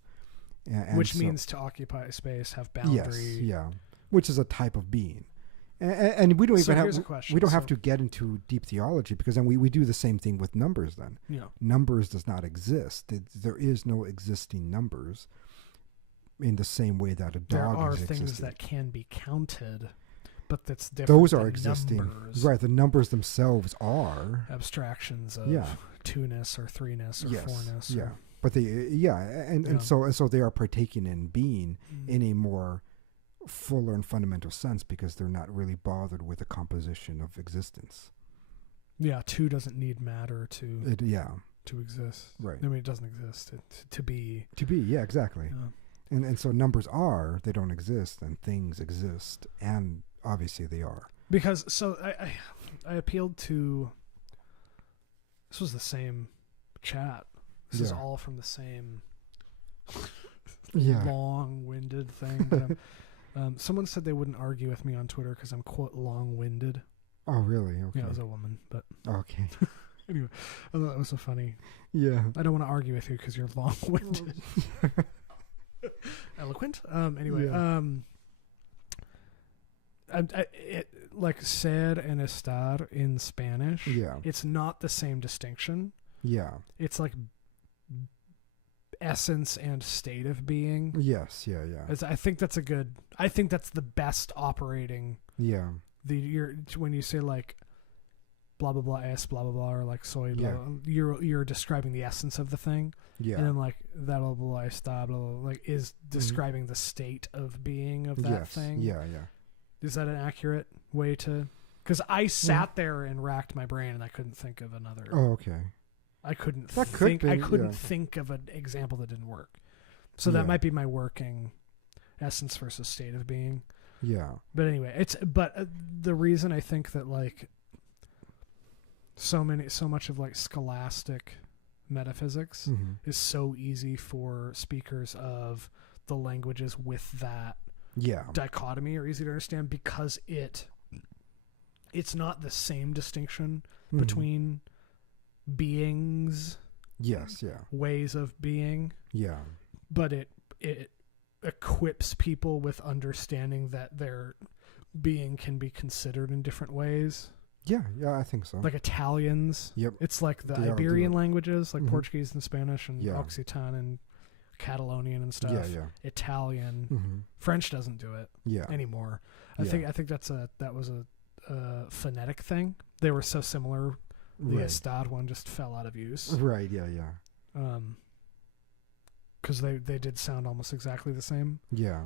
Which means to occupy space, have boundary. Yes, yeah. Which is a type of being. And we don't even have to get into deep theology, because then we do the same thing with numbers then. Yeah. Numbers does not exist. There is no existing numbers in the same way that a dog There are is things existing. that can be counted, but that's different. Those are than existing. Numbers. Right, the numbers themselves are abstractions of two-ness or threeness or fourness. Yeah. But so they are partaking in being in a more fuller and fundamental sense, because they're not really bothered with the composition of existence. Yeah, two doesn't need matter to exist. Right. I mean, it doesn't exist. To be. To be, yeah, exactly. Yeah. And so numbers they don't exist, and things exist, and obviously they are. Because, so I appealed to, this was the same chat. This is all from the same long-winded thing. But someone said they wouldn't argue with me on Twitter because I'm, quote, long-winded. Oh, really? Okay. Yeah, it was a woman, but... Okay. Anyway, I thought that was so funny. Yeah. I don't want to argue with you because you're long-winded. Eloquent? Anyway, like ser and estar in Spanish, it's not the same distinction. Yeah. It's like essence and state of being. Yes, yeah. I think that's the best operating. Yeah. When you say like blah blah blah es blah blah blah, or like soy blah, you're describing the essence of the thing. Yeah. And then like that blah blah blah está blah blah like is describing the state of being of that thing. Yeah. Is that an accurate way to? Because I sat there and racked my brain and I couldn't think of another. Oh, okay. I couldn't think of an example that didn't work. So that might be my working essence versus state of being. Yeah. But anyway, the reason I think that like so much of like scholastic metaphysics is so easy for speakers of the languages with that dichotomy are easy to understand, because it's not the same distinction between beings, ways of being, but it equips people with understanding that their being can be considered in different ways. Yeah, I think so. Like Italians, it's like the Iberian languages, like Portuguese and Spanish and Occitan and Catalonian and stuff. Italian, French doesn't do it anymore. I think that was a phonetic thing. They were so similar. The Estad one just fell out of use. Right, yeah. Because they did sound almost exactly the same. Yeah.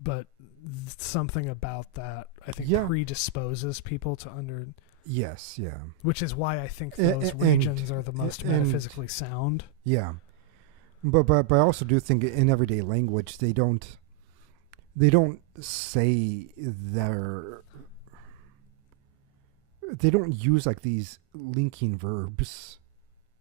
But something about that, I think, predisposes people to Yes, yeah. Which is why I think those regions are the most metaphysically sound. Yeah. But I also do think in everyday language they don't say they don't use like these linking verbs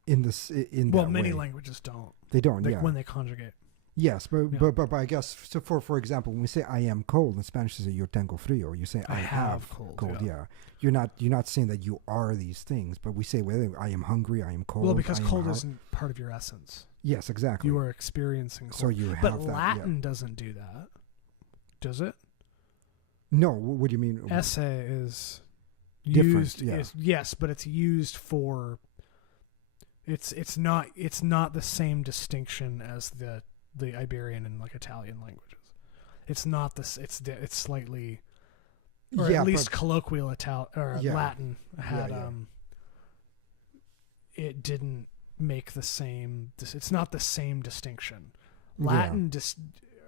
in this in well that many way. languages don't. They don't. Like Yeah. when they conjugate. Yes, but I guess so. For example, when we say I am cold in Spanish, you say yo tengo frío. You say I have cold. Yeah. You're not saying that you are these things, but we say well, I am hungry. I am cold. Well, because cold isn't part of your essence. Yes, exactly. You are experiencing cold. So you have but that. Latin doesn't do that, does it? No. What do you mean? Esse is Different, used. yeah. Yes, but it's used for. It's not the same distinction as the Iberian and like Italian languages. It's not this. It's slightly, or at least colloquial Latin had it didn't make the same. It's not the same distinction. Latin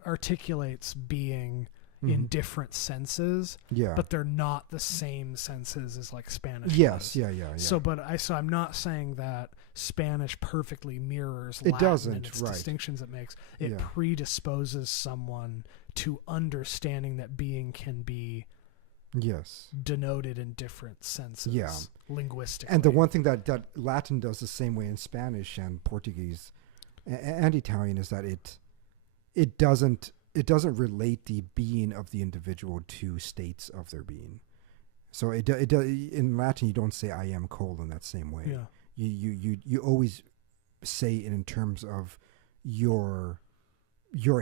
articulates being in different senses, but they're not the same senses as like Spanish. Yes, does. yeah. So I'm not saying that Spanish perfectly mirrors It Latin doesn't, and its right. distinctions it makes. It predisposes someone to understanding that being can be denoted in different senses linguistically. And the one thing that Latin does the same way in Spanish and Portuguese and Italian is that it doesn't relate the being of the individual to states of their being. So it in Latin you don't say I am cold in that same way. Yeah. You always say it in terms of your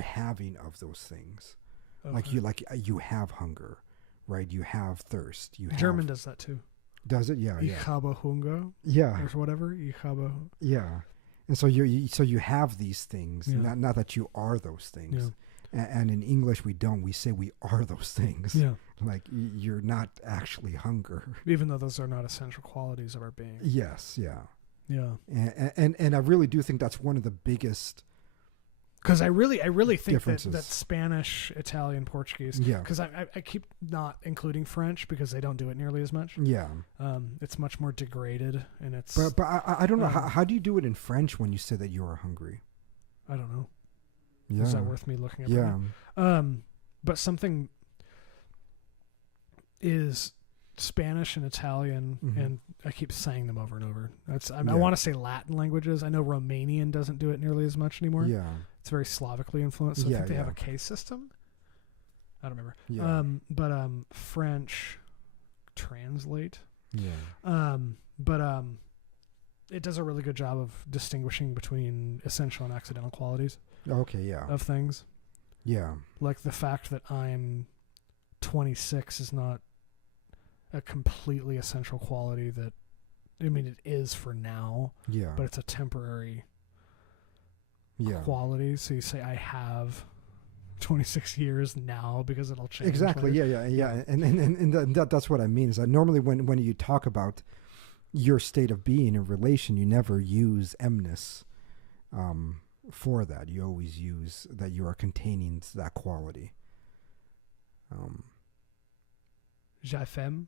having of those things. Okay. Like you have hunger, right? You have thirst. German does that too. Does it? Yeah. Ich habe Hunger. Yeah. Or whatever. Ich habe. Yeah. And so you have these things, not that you are those things. Yeah. And in English we don't. We say we are those things. Yeah. Like you're not actually hunger. Even though those are not essential qualities of our being. Yes. Yeah. Yeah. And I really do think that's one of the biggest. Because I really think that Spanish, Italian, Portuguese. Yeah. Because I keep not including French because they don't do it nearly as much. Yeah. It's much more degraded and it's. But I don't know how do you do it in French when you say that you are hungry? I don't know. Yeah. Is that worth me looking up? Yeah. But something is Spanish and Italian, and I keep saying them over and over. I want to say Latin languages. I know Romanian doesn't do it nearly as much anymore. Yeah. It's very Slavically influenced. So I think they have a K system. I don't remember. Yeah. But French translate. Yeah. But it does a really good job of distinguishing between essential and accidental qualities. Okay, yeah. Of things. Yeah. Like the fact that I'm 26 is not a completely essential quality that, I mean, it is for now. Yeah. But it's a temporary quality. So you say I have 26 years now because it'll change. Exactly. Later. Yeah. And that's what I mean is that normally when you talk about your state of being in relation, you never use emness for that. You always use that you are containing that quality. J'ai faim.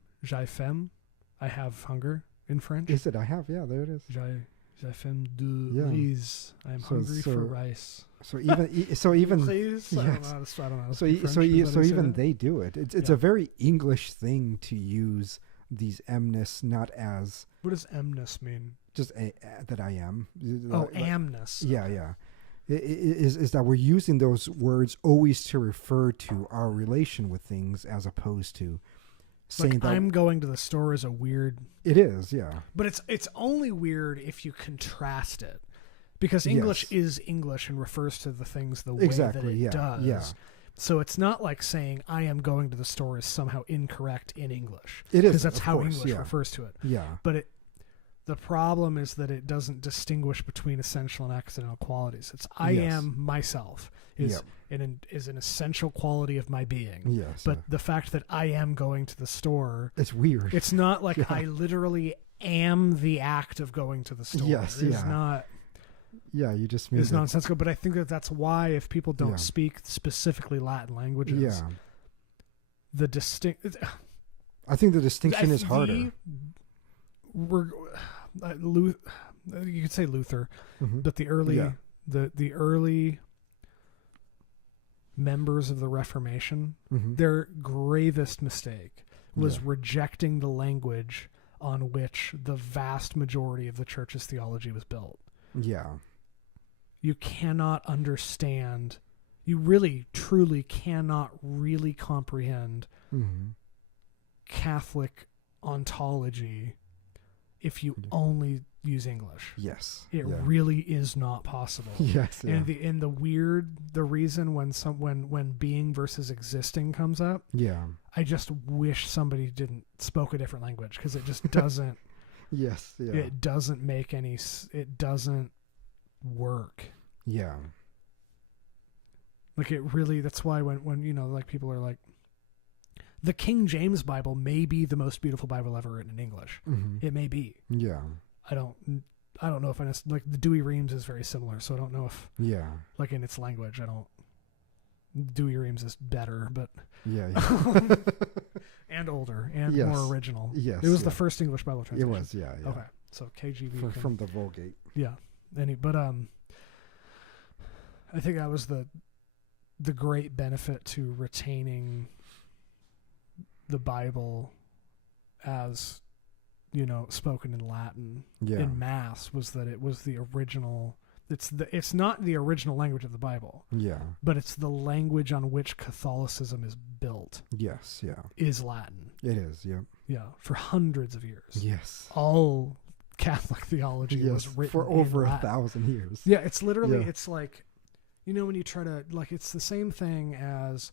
I have hunger in French. Is it? I have. Yeah, there it is. J'ai faim de riz. I am hungry for rice. So even Please? Yes. I don't know how to so French, even they do it. It's a very English thing to use these emness not as. What does emness mean? Just that I am. Amness. Yeah, yeah. Is that we're using those words always to refer to our relation with things as opposed to saying like that I'm going to the store is a weird. It is, yeah. But it's only weird if you contrast it, because English is English and refers to the things the way that it does. Yeah. So it's not like saying I am going to the store is somehow incorrect in English. It is, because that's how English refers to it. Yeah. But the problem is that it doesn't distinguish between essential and accidental qualities. It's I am myself is an essential quality of my being. Yes. But the fact that I am going to the store, it's weird. It's not like I literally am the act of going to the store. Yes, it's not. Yeah, you just mean it's nonsensical. But I think that's why if people don't speak specifically Latin languages, the distinct. I think the distinction is harder. You could say Luther, but the early members of the Reformation, their gravest mistake was rejecting the language on which the vast majority of the church's theology was built. Yeah. You cannot understand, you really, truly cannot really comprehend Catholic ontology if you only use English. Yes. It really is not possible. Yes. Yeah. And the reason when being versus existing comes up, I just wish somebody didn't spoke a different language, because it just doesn't. Yes. Yeah. It doesn't make any. It doesn't work. Yeah. Like it really. That's why when you know, like, people are like, the King James Bible may be the most beautiful Bible ever written in English. It may be. Yeah. I don't know if like the Dewey Reams is very similar, so I don't know if like in its language, Dewey Reams is better, but and older and more original. Yes, it was the first English Bible translation. It was, yeah. Okay, so KJV from the Vulgate. Yeah, but I think that was the great benefit to retaining the Bible as, you know, spoken in Latin in Mass, was that it was the original. It's not the original language of the Bible. Yeah. But it's the language on which Catholicism is built. Yes. Yeah. Is Latin. It is. Yeah. Yeah. For hundreds of years. Yes. All Catholic theology was written for over 1,000 years. Yeah. It's literally. It's like, you know, when you try to, like, it's the same thing as.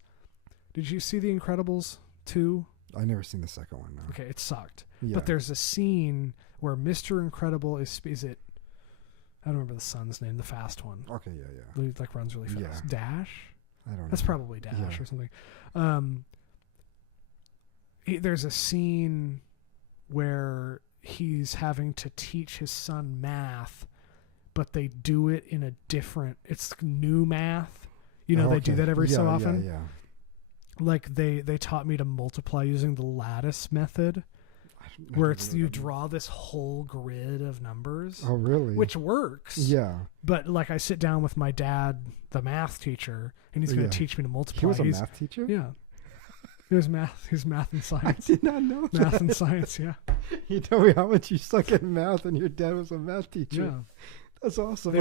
Did you see The Incredibles 2? I never seen the second one. No. Okay, it sucked. Yeah. But there's a scene where Mr. Incredible is it? I don't remember the son's name, the fast one. Okay, yeah. He like runs really fast. Yeah. Dash? I don't know. That's probably Dash or something. There's a scene where he's having to teach his son math, but they do it in a different. It's new math. You know, they do that every so often. Yeah. Like they taught me to multiply using the lattice method, where it's you draw this whole grid of numbers. Oh, really? Which works. Yeah. But like I sit down with my dad, the math teacher, and he's going to teach me to multiply. He was a math teacher? Yeah. He was math. He's math and science. I did not know math and science. Yeah. He told me how much you suck at math, and your dad was a math teacher. Yeah. That's awesome.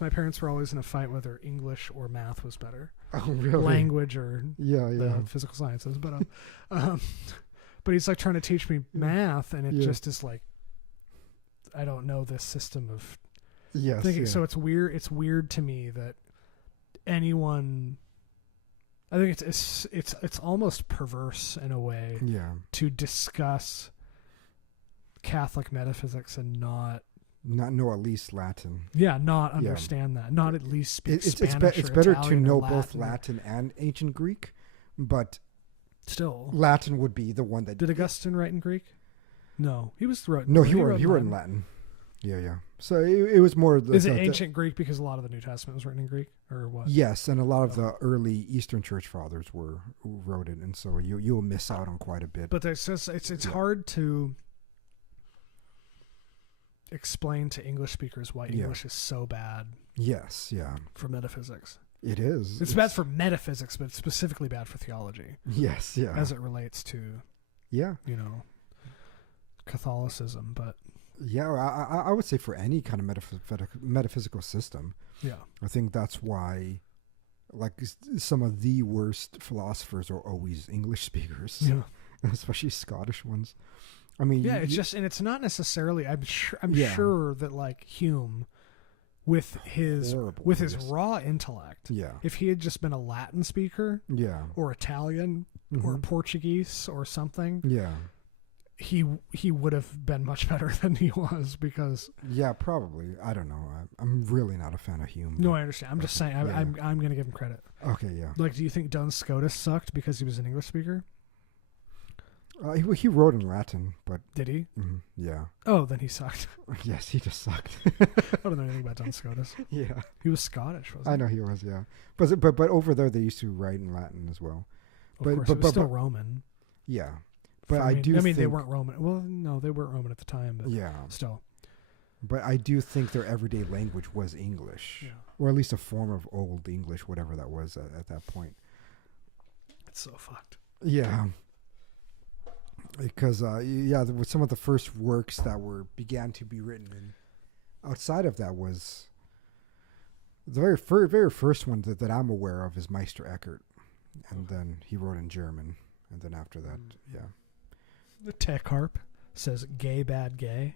My parents were always in a fight whether English or math was better. Oh, really? Language or the physical sciences. But but he's like trying to teach me math, and it just is like, I don't know this system of thinking. So it's weird. It's weird to me that anyone. I think it's almost perverse in a way. Yeah. To discuss Catholic metaphysics and not know at least Latin. Yeah, not understand that. Not at least speak Spanish. It's better Italian to know Latin. both Latin and ancient Greek, but still, Latin would be the one that. Did Augustine write in Greek? No, he wrote in Latin. Yeah. So it was more. Is it ancient Greek because a lot of the New Testament was written in Greek, or what? Yes, and a lot of the early Eastern Church fathers wrote it, and so you'll miss out on quite a bit. But it's hard to explain to English speakers why English is so bad. Yes, yeah. For metaphysics. It is. It's bad for metaphysics, but it's specifically bad for theology. Yes, yeah. As it relates to, you know, Catholicism, but... Yeah, I would say for any kind of metaphysical system. Yeah. I think that's why, like, some of the worst philosophers are always English speakers. Yeah. Especially Scottish ones. I mean, and it's not necessarily. I'm sure that like Hume, with his raw intellect, if he had just been a Latin speaker, or Italian, or Portuguese, or something, he would have been much better than he was because. Yeah, probably. I don't know. I'm really not a fan of Hume. No, I understand. I'm just saying. I'm going to give him credit. Okay, yeah. Like, do you think Duns Scotus sucked because he was an English speaker? He wrote in Latin, but... Did he? Mm-hmm, yeah. Oh, then he sucked. Yes, he just sucked. I don't know anything about Duns Scotus. Yeah. He was Scottish, wasn't he? I know he was, yeah. But over there, they used to write in Latin as well. Of course, it was still Roman. Yeah. But they weren't Roman. Well, no, they weren't Roman at the time, but still. But I do think their everyday language was English. Yeah. Or at least a form of Old English, whatever that was at that point. It's so fucked. Yeah. Because with some of the first works that began to be written, and outside of that was the very first one that I'm aware of is Meister Eckhart, and then he wrote in German, and then after that, The Tech Harp says "gay bad gay."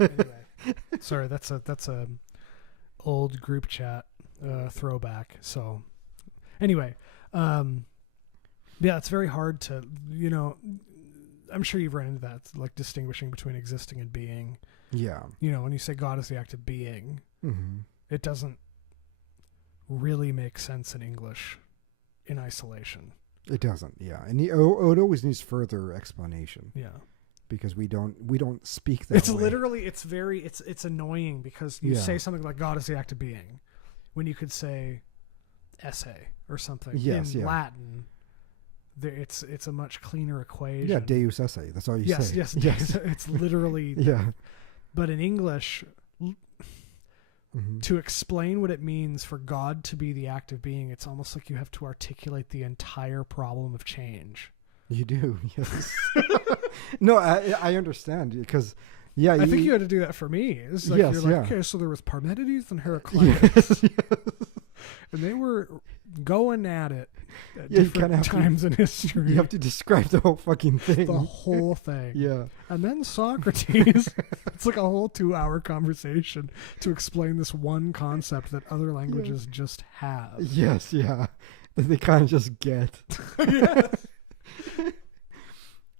Anyway, sorry, that's a old group chat throwback. So anyway, it's very hard to, I'm sure you've run into that, like distinguishing between existing and being. Yeah. When you say God is the act of being, it doesn't really make sense in English in isolation. It doesn't, yeah. And it always needs further explanation. Yeah. Because we don't speak that way. Literally, it's annoying because you say something like God is the act of being when you could say essay or something in Latin. It's a much cleaner equation. Yeah, Deus esse. That's all you say. Yes. It's literally. Yeah. But in English, to explain what it means for God to be the act of being, it's almost like you have to articulate the entire problem of change. You do, yes. No, I understand because, I think you had to do that for me. It's like okay, so there was Parmenides and Heraclitus, and they were going at it at different times in history. You have to describe the whole fucking thing. The whole thing. Yeah. And then Socrates. It's like a whole 2-hour conversation to explain this one concept that other languages just have. Yes, yeah. They kind of just get. Yes.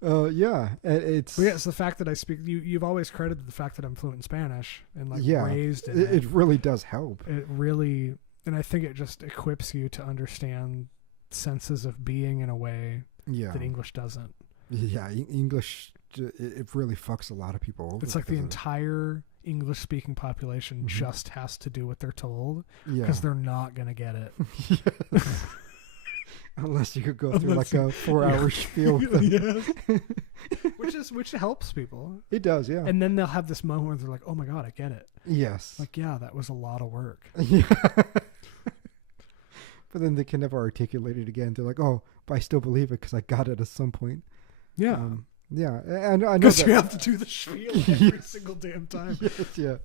It's it's the fact that I speak. You've always credited the fact that I'm fluent in Spanish and raised in it really does help. It really, and I think it just equips you to understand senses of being in a way that English doesn't. Yeah, English it really fucks a lot of people over. It's like the entire English-speaking population just has to do what they're told because they're not gonna get it. Unless you could go through like a 4-hour spiel with them. Which helps people. It does, yeah. And then they'll have this moment where they're like, oh my God, I get it. Yes. Like, yeah, that was a lot of work. Yeah. But then they can never articulate it again. They're like, oh, but I still believe it because I got it at some point. Yeah. And I know because you have to do the spiel every single damn time. Yes, yeah.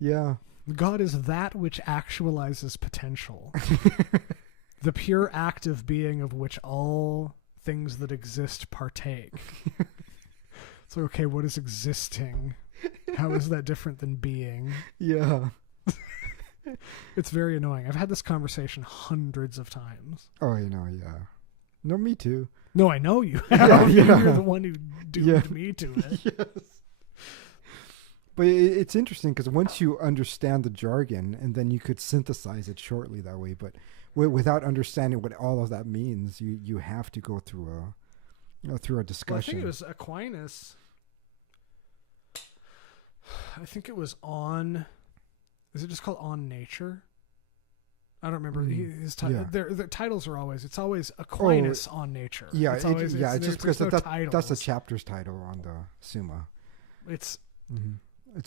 Yeah. God is that which actualizes potential. The pure active being of which all things that exist partake. It's like, okay, what is existing? How is that different than being? Yeah. It's very annoying. I've had this conversation hundreds of times. Oh, yeah. No, me too. No, I know you have. Yeah. You're the one who doomed me to it. Yes. But it's interesting because once you understand the jargon, and then you could synthesize it shortly that way, but without understanding what all of that means, you have to go through a discussion. Well, I think it was Aquinas. I think it was on. Is it just called On Nature? I don't remember his title. Their titles are always. It's always Aquinas on Nature. Yeah, it's always. It's just because that's the chapter's title on the Summa. It's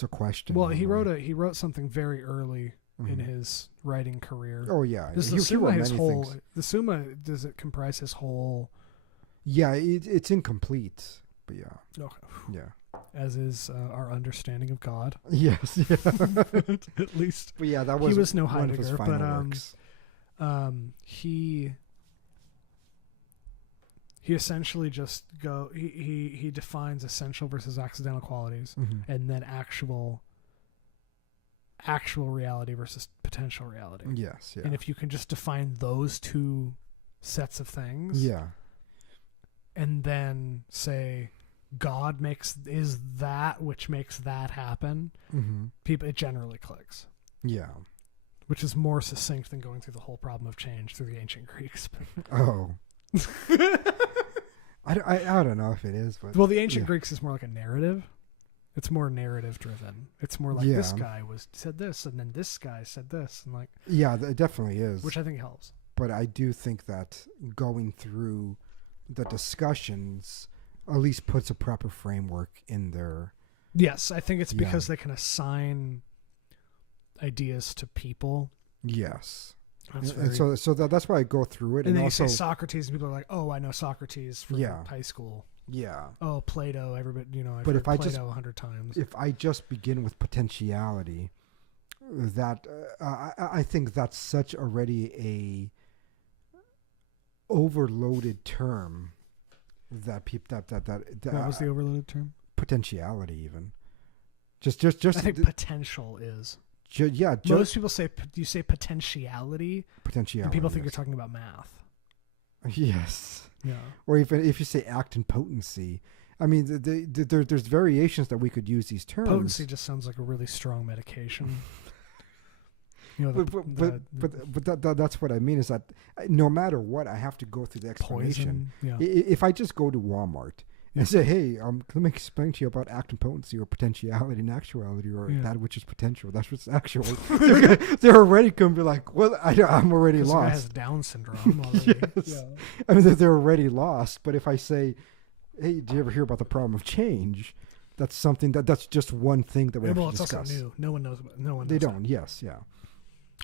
a question. Well, he wrote something very early in his writing career. Oh yeah, the Summa his whole things. The Summa, does it comprise his whole? Yeah, it's incomplete, but yeah. Okay. Yeah. As is our understanding of God. Yes, yeah. At least. But yeah, that was he was no one Heidegger, of his final works. He essentially just he defines essential versus accidental qualities, and then actual reality versus potential reality. Yes, yeah. And if you can just define those two sets of things, and then say God is that which makes that happen, it generally clicks. Yeah. Which is more succinct than going through the whole problem of change through the ancient Greeks. Oh. I don't know if it is, but well, the ancient Greeks is more like a narrative. It's more narrative driven. It's more like this guy said this, and then this guy said this, and like it definitely is, which I think helps. But I do think that going through the discussions at least puts a proper framework in there. Yes, I think it's because they can assign ideas to people. Yes. That's why I go through it. And then also, you say Socrates, and people are like, "Oh, I know Socrates from high school." Yeah. Oh, Plato. Everybody, I've heard Plato 100 times. If I just begin with potentiality, that I think that's such already a overloaded term that people that what was the overloaded term? Potentiality, even. Just. I think potential is. Most people say you say potentiality. Potentiality. And people think you're talking about math. Yes. Yeah. Or even if you say act and potency, I mean, there's variations that we could use these terms. Potency just sounds like a really strong medication. But that's what I mean is that no matter what, I have to go through the explanation. Poison, If I just go to Walmart and say, hey, let me explain to you about act and potency or potentiality and actuality or that which is potential, that's what's actual. They're already going to be like, well, I'm already lost. The guy has Down syndrome already. Yes. Yeah. I mean, they're already lost. But if I say, hey, do you ever hear about the problem of change? That's something that's just one thing that we have to discuss. Well, it's also new. No one knows. They don't. That. Yes. Yeah.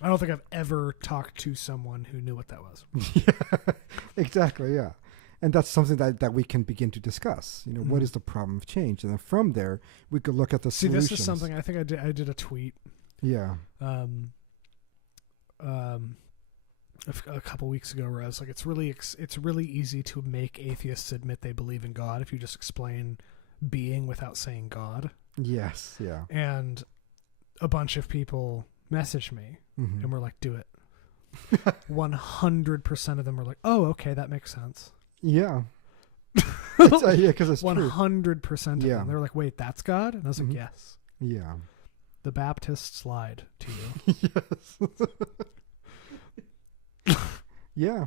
I don't think I've ever talked to someone who knew what that was. Yeah, exactly. Yeah. And that's something that we can begin to discuss. What is the problem of change? And then from there, we could look at the solutions. This is something I think I did a tweet. Yeah. A couple weeks ago where I was like, it's really easy to make atheists admit they believe in God if you just explain being without saying God. Yes. Yeah. And a bunch of people messaged me and were like, do it. 100% of them were like, oh, okay, that makes sense. Yeah. Because it's 100% of them. They were like, wait, that's God? And I was like, yes. Yeah. The Baptists lied to you. Yes. Yeah.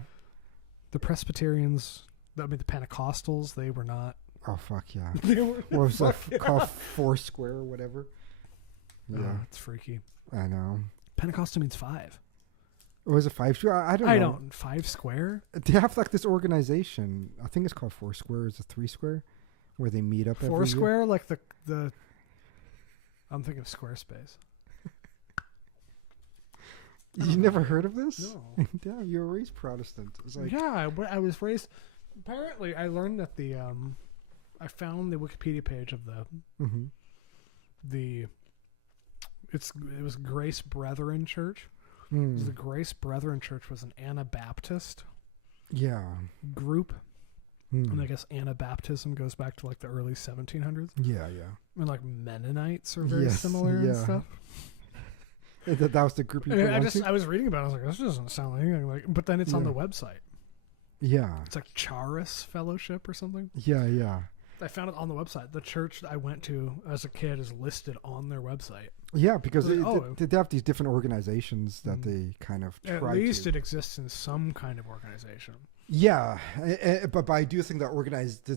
The Presbyterians, the Pentecostals, they were not. Oh, fuck yeah. What was that called? Foursquare or whatever? Yeah. It's freaky. I know. Pentecostal means 5. Or was it 5 square? I don't know. 5 square? They have like this organization. I think it's called Foursquare. Is it 3 square? Where they meet up every year? Foursquare? Like the I'm thinking of Squarespace. You never heard of this? No. Yeah, you were raised Protestant. It's like, yeah, I was raised. Apparently, I learned that I found the Wikipedia page of it was Grace Brethren Church. The Grace Brethren Church was an Anabaptist group. And I guess Anabaptism goes back to like the early 1700s. Yeah. And like Mennonites are very similar and stuff. That was the group you belonged to? I was reading about it. I was like, this doesn't sound anything like... But then it's on the website. Yeah. It's like Charis Fellowship or something. Yeah. I found it on the website. The church I went to as a kid is listed on their website. Yeah, because they have these different organizations that they kind of try to... At least it exists in some kind of organization. Yeah, but I do think that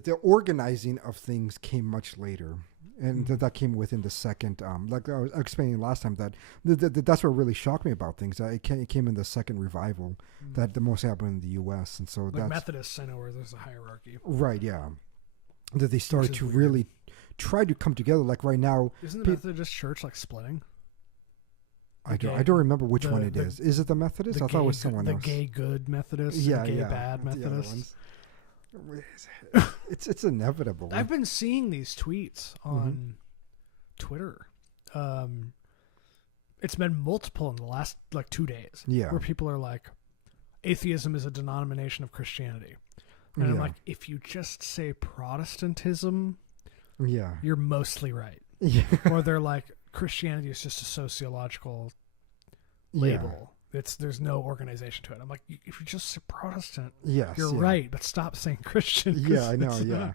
the organizing of things came much later. And that came within the second, like I was explaining last time, that's what really shocked me about things. It came in the second revival that the most happened in the U.S. And so like that's... Methodists, I know where there's a hierarchy. Right, yeah. That they started to really try to come together. Like right now... Isn't the Methodist church like splitting? I don't remember which one it is. Is it the Methodist? I thought it was someone else. The gay good Methodist, the gay bad Methodist. It's inevitable. I've been seeing these tweets on Twitter. It's been multiple in the last like 2 days. Yeah. Where people are like, atheism is a denomination of Christianity. And I'm like, if you just say Protestantism, you're mostly right. Yeah. Or they're like, Christianity is just a sociological label. There's no organization to it. I'm like, if you just say Protestant, you're right, but stop saying Christian. Yeah, I know.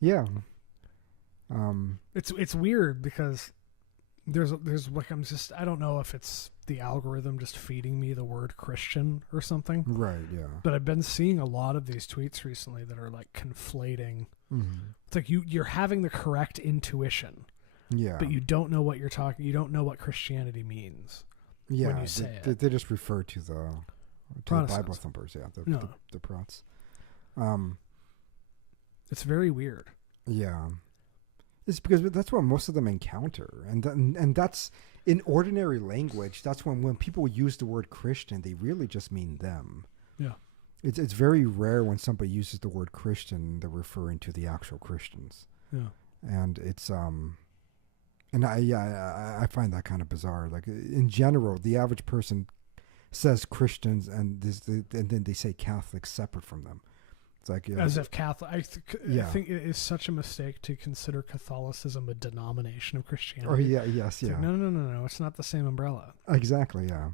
Yeah. It's weird because there's like I don't know if it's the algorithm just feeding me the word Christian or something. Right. Yeah. But I've been seeing a lot of these tweets recently that are like conflating. It's like you're having the correct intuition. Yeah. But you don't know what you're talking. You don't know what Christianity means. Yeah. When you say it. They just refer to the Bible thumpers. Yeah. The Prots. It's very weird. Yeah. It's because that's what most of them encounter, and that's in ordinary language, that's when people use the word Christian, they really just mean them. Yeah. It's very rare when somebody uses the word Christian, they're referring to the actual Christians. Yeah. And it's and I find that kind of bizarre. Like in general, the average person says Christians and then they say Catholics separate from them. It's like as if Catholic. I think it is such a mistake to consider Catholicism a denomination of Christianity. Oh yes. Like, no. It's not the same umbrella. Exactly. Yeah.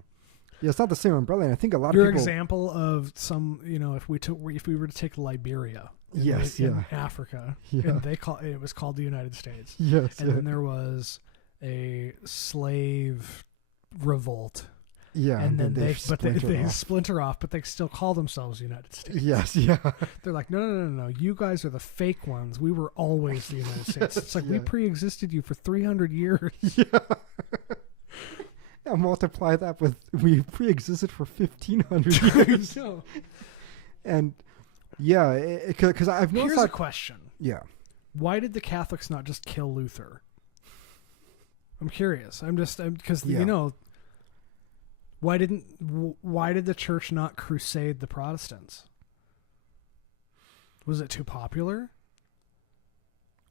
Yeah, it's not the same umbrella. And I think a lot of people. Your example of some, if we were to take Liberia. In Africa, and it was called the United States. Yes. And then there was a slave revolt. Yeah, and then they splinter off, but they still call themselves United States. Yes, yeah. They're like, no. You guys are the fake ones. We were always the United States. It's like we pre-existed you for 300 years. Yeah. Now multiply that with we pre-existed for 1,500 years. And because I've noticed. Here's a question. Yeah. Why did the Catholics not just kill Luther? I'm curious. Because why did the church not crusade the Protestants? Was it too popular?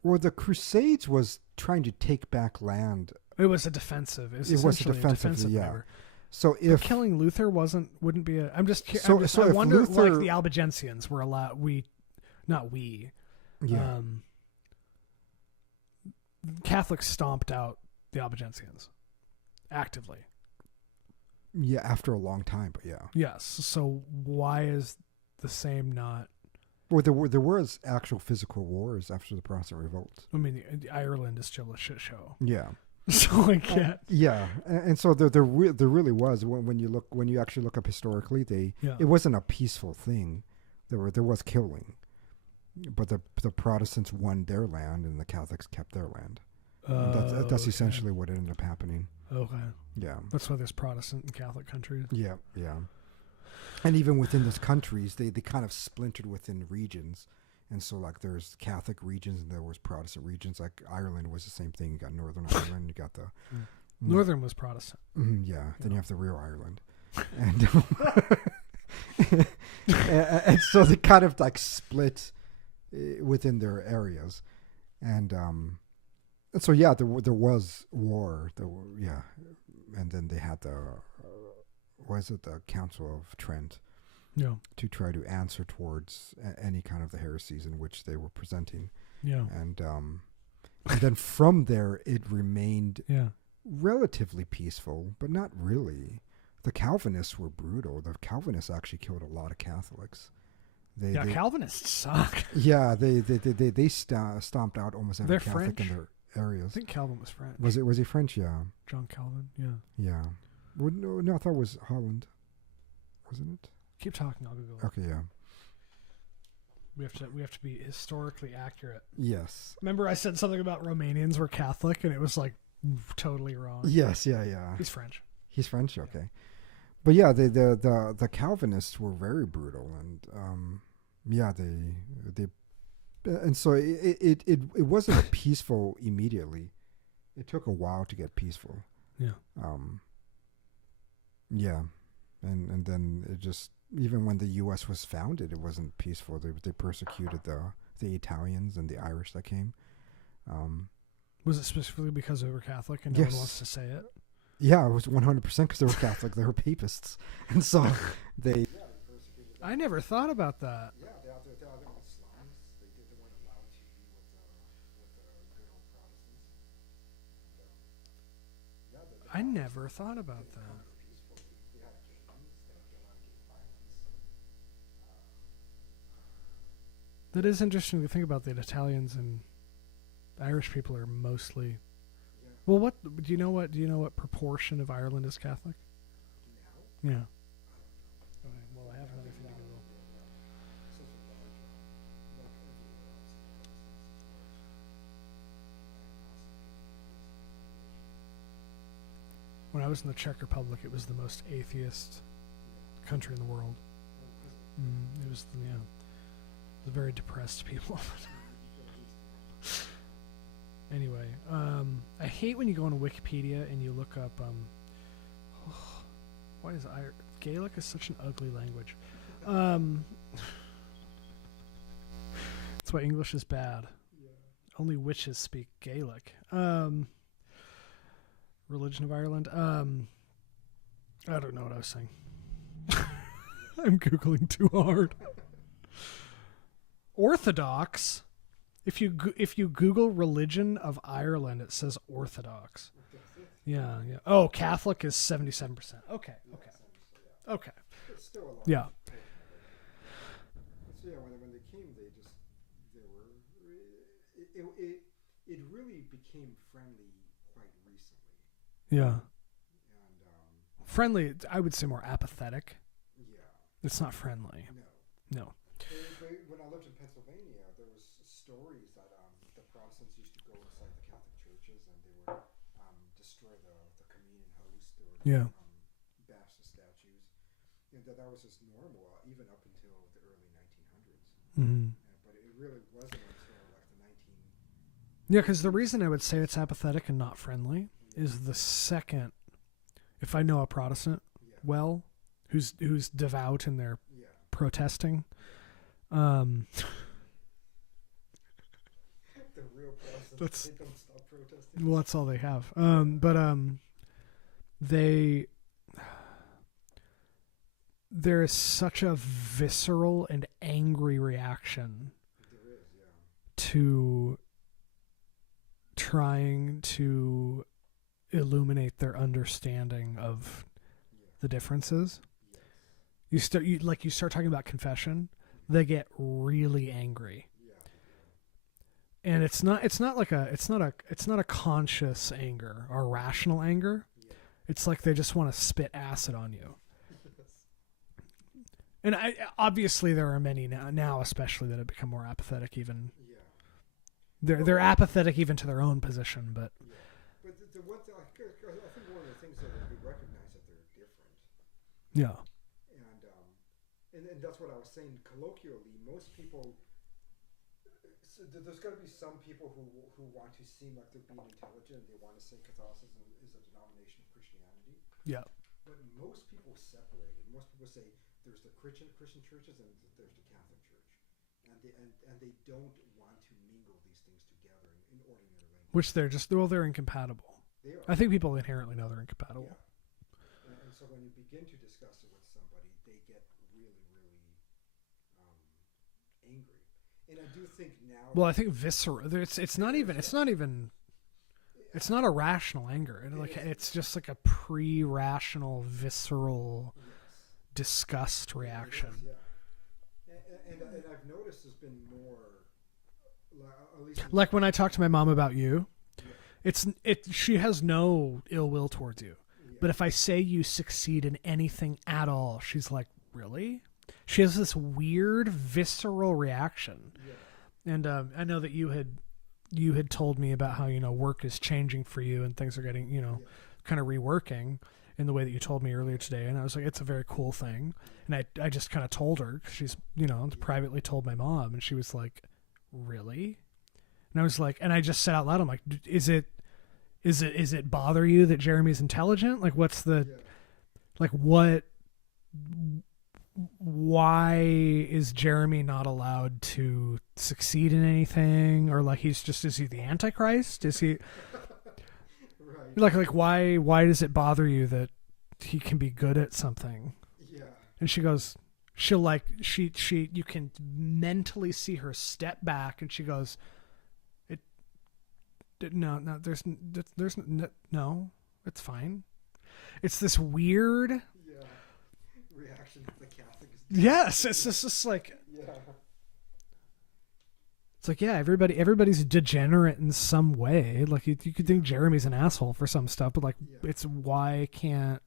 Well, the Crusades was trying to take back land. It was a defensive. It was a defensive maneuver. So if killing Luther wouldn't be a, I wonder Luther, like the Albigensians were allowed. Catholics stomped out the Albigensians actively. Yeah, after a long time, but yeah. Yes. So why is the same not? Well, there was actual physical wars after the Protestant revolt. I mean, Ireland is still a shit show. Yeah. So I can't. Yeah, and so there really was when you actually look up historically, it wasn't a peaceful thing. There was killing, but the Protestants won their land and the Catholics kept their land. That's essentially what ended up happening. Okay. Yeah. That's why there's Protestant and Catholic countries. Yeah. And even within those countries, they kind of splintered within regions. And so, like, there's Catholic regions and there was Protestant regions. Like, Ireland was the same thing. You got Northern Ireland, you got the... Northern was Protestant. Then you have the real Ireland. And so they kind of, like, split within their areas. And so, yeah, there was war. And then they had the Council of Trent. Yeah. To try to answer towards any kind of the heresies in which they were presenting. Yeah. And then from there, it remained relatively peaceful, but not really. The Calvinists were brutal. The Calvinists actually killed a lot of Catholics. Calvinists suck. Yeah, they stomped out almost every Catholic French. in their areas. I think Calvin was French. Was he French? Yeah. John Calvin. Yeah. Yeah. Well, no, I thought it was Holland. Wasn't it? Keep talking. I'll Google it. Okay, yeah. We have to be historically accurate. Yes. Remember, I said something about Romanians were Catholic, and it was like totally wrong. Yes, yeah. He's French. He's French, okay. But yeah, the Calvinists were very brutal, and they and so it wasn't peaceful immediately. It took a while to get peaceful. Yeah. Yeah. And then it just, even when the U.S. was founded, it wasn't peaceful. They persecuted the Italians and the Irish that came. Was it specifically because they were Catholic and no one wants to say it? Yeah, it was 100% because they were Catholic. They were papists. And so they... I never thought about that. Yeah, they weren't Islams. They weren't allowed to be with the good old Protestants. I never thought about that. That is interesting to think about. That Italians and Irish people are mostly. Yeah. Well, what do you know? What proportion of Ireland is Catholic? Yeah. Okay, well, I have another thing to Google. When I was in the Czech Republic, it was the most atheist country in the world. It was the. The very depressed people. Anyway, I hate when you go on Wikipedia and you look up, why is Gaelic is such an ugly language. That's why English is bad. Yeah. Only witches speak Gaelic. Religion of Ireland. I don't know what I was saying. I'm Googling too hard. Orthodox. If you Google religion of Ireland, it says Orthodox. Yeah. Oh, Catholic is 77%. Okay. It's still a lot. Yeah. So yeah, when they came, it really became friendly quite recently. Yeah. And friendly, I would say more apathetic. Yeah. It's not friendly. No. When I lived in Pennsylvania, there was stories that the Protestants used to go inside the Catholic churches and they would destroy the communion host or bash the statues. And that was just normal, even up until the early 1900s. Mm-hmm. But it really wasn't until like the 19... Yeah, because the reason I would say it's apathetic and not friendly is the second, if I know a Protestant well, who's devout in their protesting, the real Protestants, they don't stop protesting. Well, that's all they have. There is such a visceral and angry reaction to trying to illuminate their understanding of the differences. You start talking about confession, they get really angry. And it's not a conscious anger or rational anger. It's like they just want to spit acid on you. And obviously there are many now especially that have become more apathetic even. They're apathetic even to their own position, but But the one thing, I think one of the things that we recognize that they're different. Yeah. And that's what I was saying. Colloquially, most people, so there's got to be some people who want to seem like they're being intelligent. They want to say Catholicism is a denomination of Christianity. Yeah. But most people separate it. Most people say there's the Christian churches and there's the Catholic Church, and they don't want to mingle these things together in ordinary language. Which they're incompatible. They are. I think people inherently know they're incompatible. Yeah. And so when you begin to discuss it with somebody, they get really, really angry. And I do think now. Well, I think visceral. It's not a rational anger. It's just like a pre-rational, visceral, disgust reaction. And I've noticed there's been more. At least like when I talk to my mom about you, she has no ill will towards you. But if I say you succeed in anything at all, she's like, really? She has this weird visceral reaction. And I know that you had told me about how, work is changing for you and things are getting, kind of reworking in the way that you told me earlier today. And I was like, it's a very cool thing. And I just kind of told her, 'cause she's, privately told my mom, and she was like, really? And I was like, and I just said out loud, I'm like, is it bother you that Jeremy's intelligent? Like, what's the, like, why is Jeremy not allowed to succeed in anything? Or like, is he the Antichrist? Is he right. like, why does it bother you that he can be good at something? Yeah. And she goes, you can mentally see her step back and she goes, no, it's fine. It's this weird reaction to the Catholics. Yes, it's just like it's like everybody's degenerate in some way. Like you could think Jeremy's an asshole for some stuff, but like it's why can't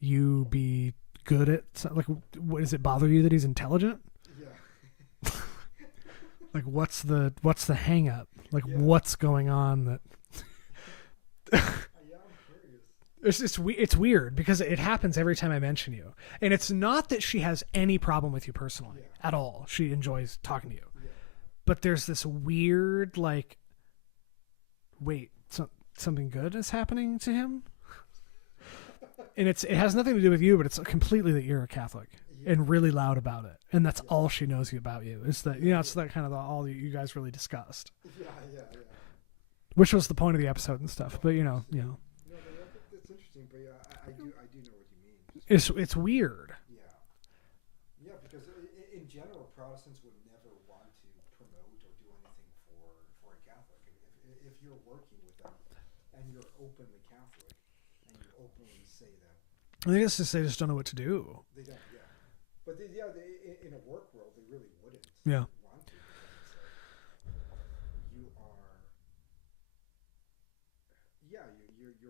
you be good at like what does it bother you that he's intelligent? Yeah. Like what's the hang up? Like what's going on that It's weird because it happens every time I mention you. And it's not that she has any problem with you personally at all. She enjoys talking to you. But there's this weird, like, wait, something good is happening to him? And it has nothing to do with you, but it's completely that you're a Catholic and really loud about it. And that's all she knows about you. Is that, it's that kind of all you guys really discussed. Yeah. Which was the point of the episode and stuff. But, No, I think that's interesting, but I do know what you mean. It's weird. Yeah, because in general, Protestants would never want to promote or do anything for a Catholic. If you're working with them and you're openly Catholic and you openly say that, I think it's just they just don't know what to do. They don't, yeah. But they, in a work world, they really wouldn't want to. You are, you're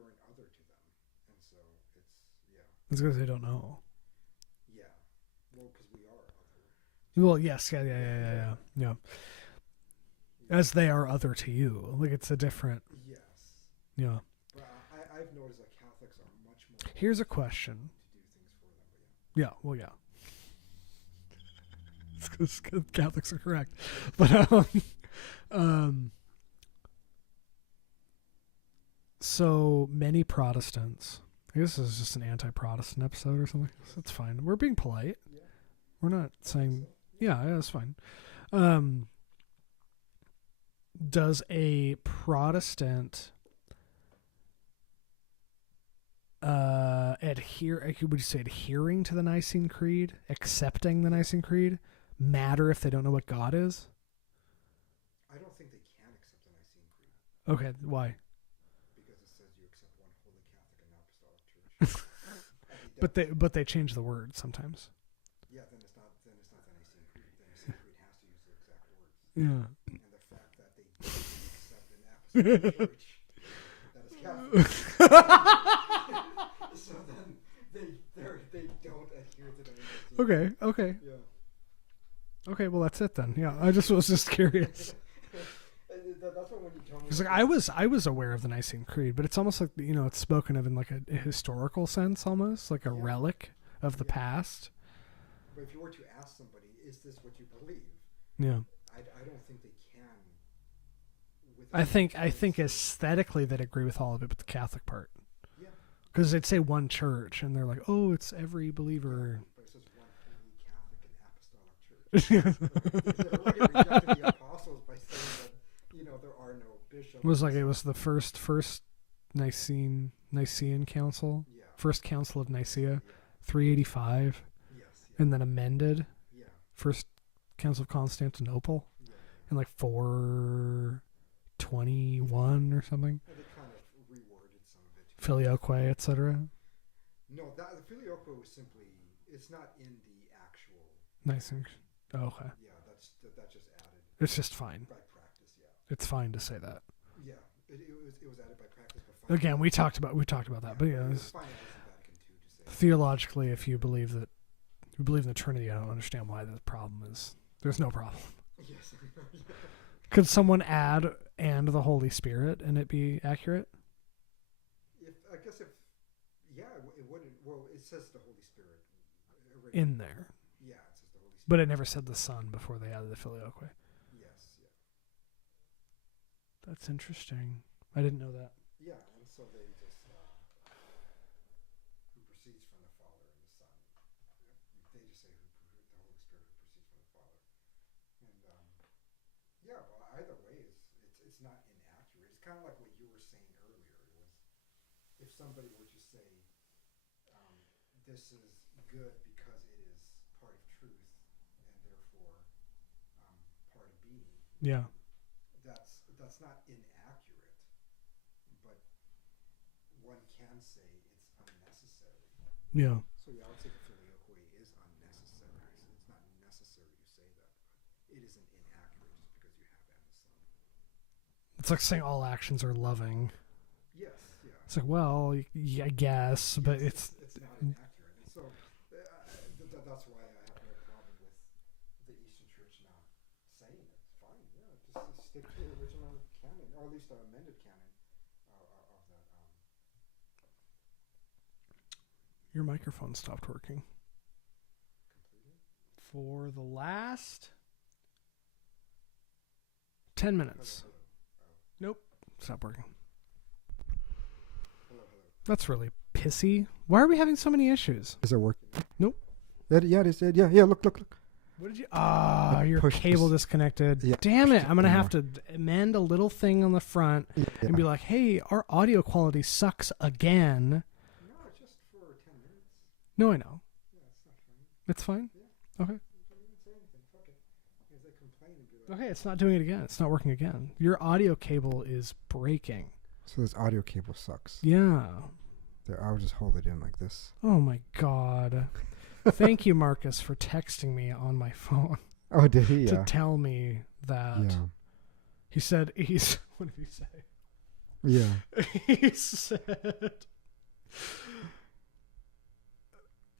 an other to them, and so it's because they don't know. Yeah, well, because we are other. Well, yes, yeah. As they are other to you, like it's a different. Yes. Yeah. But I've noticed that Catholics are much more. Here's a question. To do things for them, Yeah. Well, yeah. It's because Catholics are correct, but so many Protestants. I guess this is just an anti-Protestant episode or something. So it's fine. We're being polite. Yeah. We're not saying. Yeah, it's fine. Does a Protestant would you say adhering to the Nicene Creed, accepting the Nicene Creed, matter if they don't know what God is? I don't think they can accept the Nicene Creed. Okay, why? Because it says you accept one holy Catholic and apostolic church. But they change the word sometimes. Yeah, then it's not the Nicene Creed. The Nicene Creed has to use the exact words. Yeah. And the fact that they don't accept an apostolic church that is Catholic. So then they don't adhere to the Nicene Creed. Okay. Yeah. Okay, well that's it then. Yeah, I was just curious. That's what when you told me. Because I was aware of the Nicene Creed, but it's almost like it's spoken of in like a historical sense, almost like a relic of the past. But if you were to ask somebody, is this what you believe? Yeah. I don't think they can. I think aesthetically they'd agree with all of it, but the Catholic part. Yeah. Because they'd say one church, and they're like, oh, it's every believer. But it says one holy Catholic and apostolic church. They're already rejecting the apostles by saying that there are no bishops. It was the first Nicene Council, first Council of Nicaea, 385, and then amended. Yeah. First Council of Constantinople, in like 421 or something. And they kind of reworded some of it. Filioque, etc. No, the Filioque was simply, it's not in the actual. Nicene. Oh, okay. Yeah, that's just added. It's just fine. By practice, yeah. It's fine to say that. Yeah, it was added by practice. But again, we talked about that, but yeah, it's fine. Theologically, if you believe in the Trinity, I don't understand why the problem is. There's no problem. Yes. Could someone add "and the Holy Spirit" and it be accurate? It wouldn't. Well, it says the Holy Spirit in there. Yeah, it says the Holy Spirit. But it never said the Son before they added the Filioque. Yes. Yeah. That's interesting. I didn't know that. Yeah, and so they just who proceeds from the Father and the Son. They just say the Holy Spirit who proceeds from the Father. And well, either way, it's not inaccurate. It's kind of like what you were saying earlier. It was if somebody were to say this is good because it is part of truth and therefore part of being. Yeah. That's not inaccurate, but one can say it's unnecessary. Yeah. So I would say the Filioque is unnecessary. It's not necessary to say that, but it isn't inaccurate just because you have and the Son. It's like saying all actions are loving. Yes. Yeah. It's like, well, I guess, but it's not inaccurate, and so that's why I have no problem with the Eastern Church not saying it. It's fine. Yeah, just stick to the original canon, or at least the amended canon of that. Your microphone stopped working. Completed? For the last 10 minutes. Nope. Stop working. That's really pissy. Why are we having so many issues? Is it working? Nope. Yeah, it is. Yeah. Look. What did you? Your cable disconnected. Yeah, Damn it! I'm gonna have to amend a little thing on the front and be like, "Hey, our audio quality sucks again." No, it's just for 10 minutes. No, I know. Yeah, it's not fine. It's fine. Yeah. Okay. Don't even say anything. Fuck it. Because they complain and be like, Okay, it's not doing it again. It's not working again. Your audio cable is breaking. so this audio cable sucks. Yeah. There, I'll just hold it in like this. Oh my god. Thank you, Marcus, for texting me on my phone Oh, did he? to Yeah. tell me that. Yeah. He said he's. What did he say? Yeah. He said,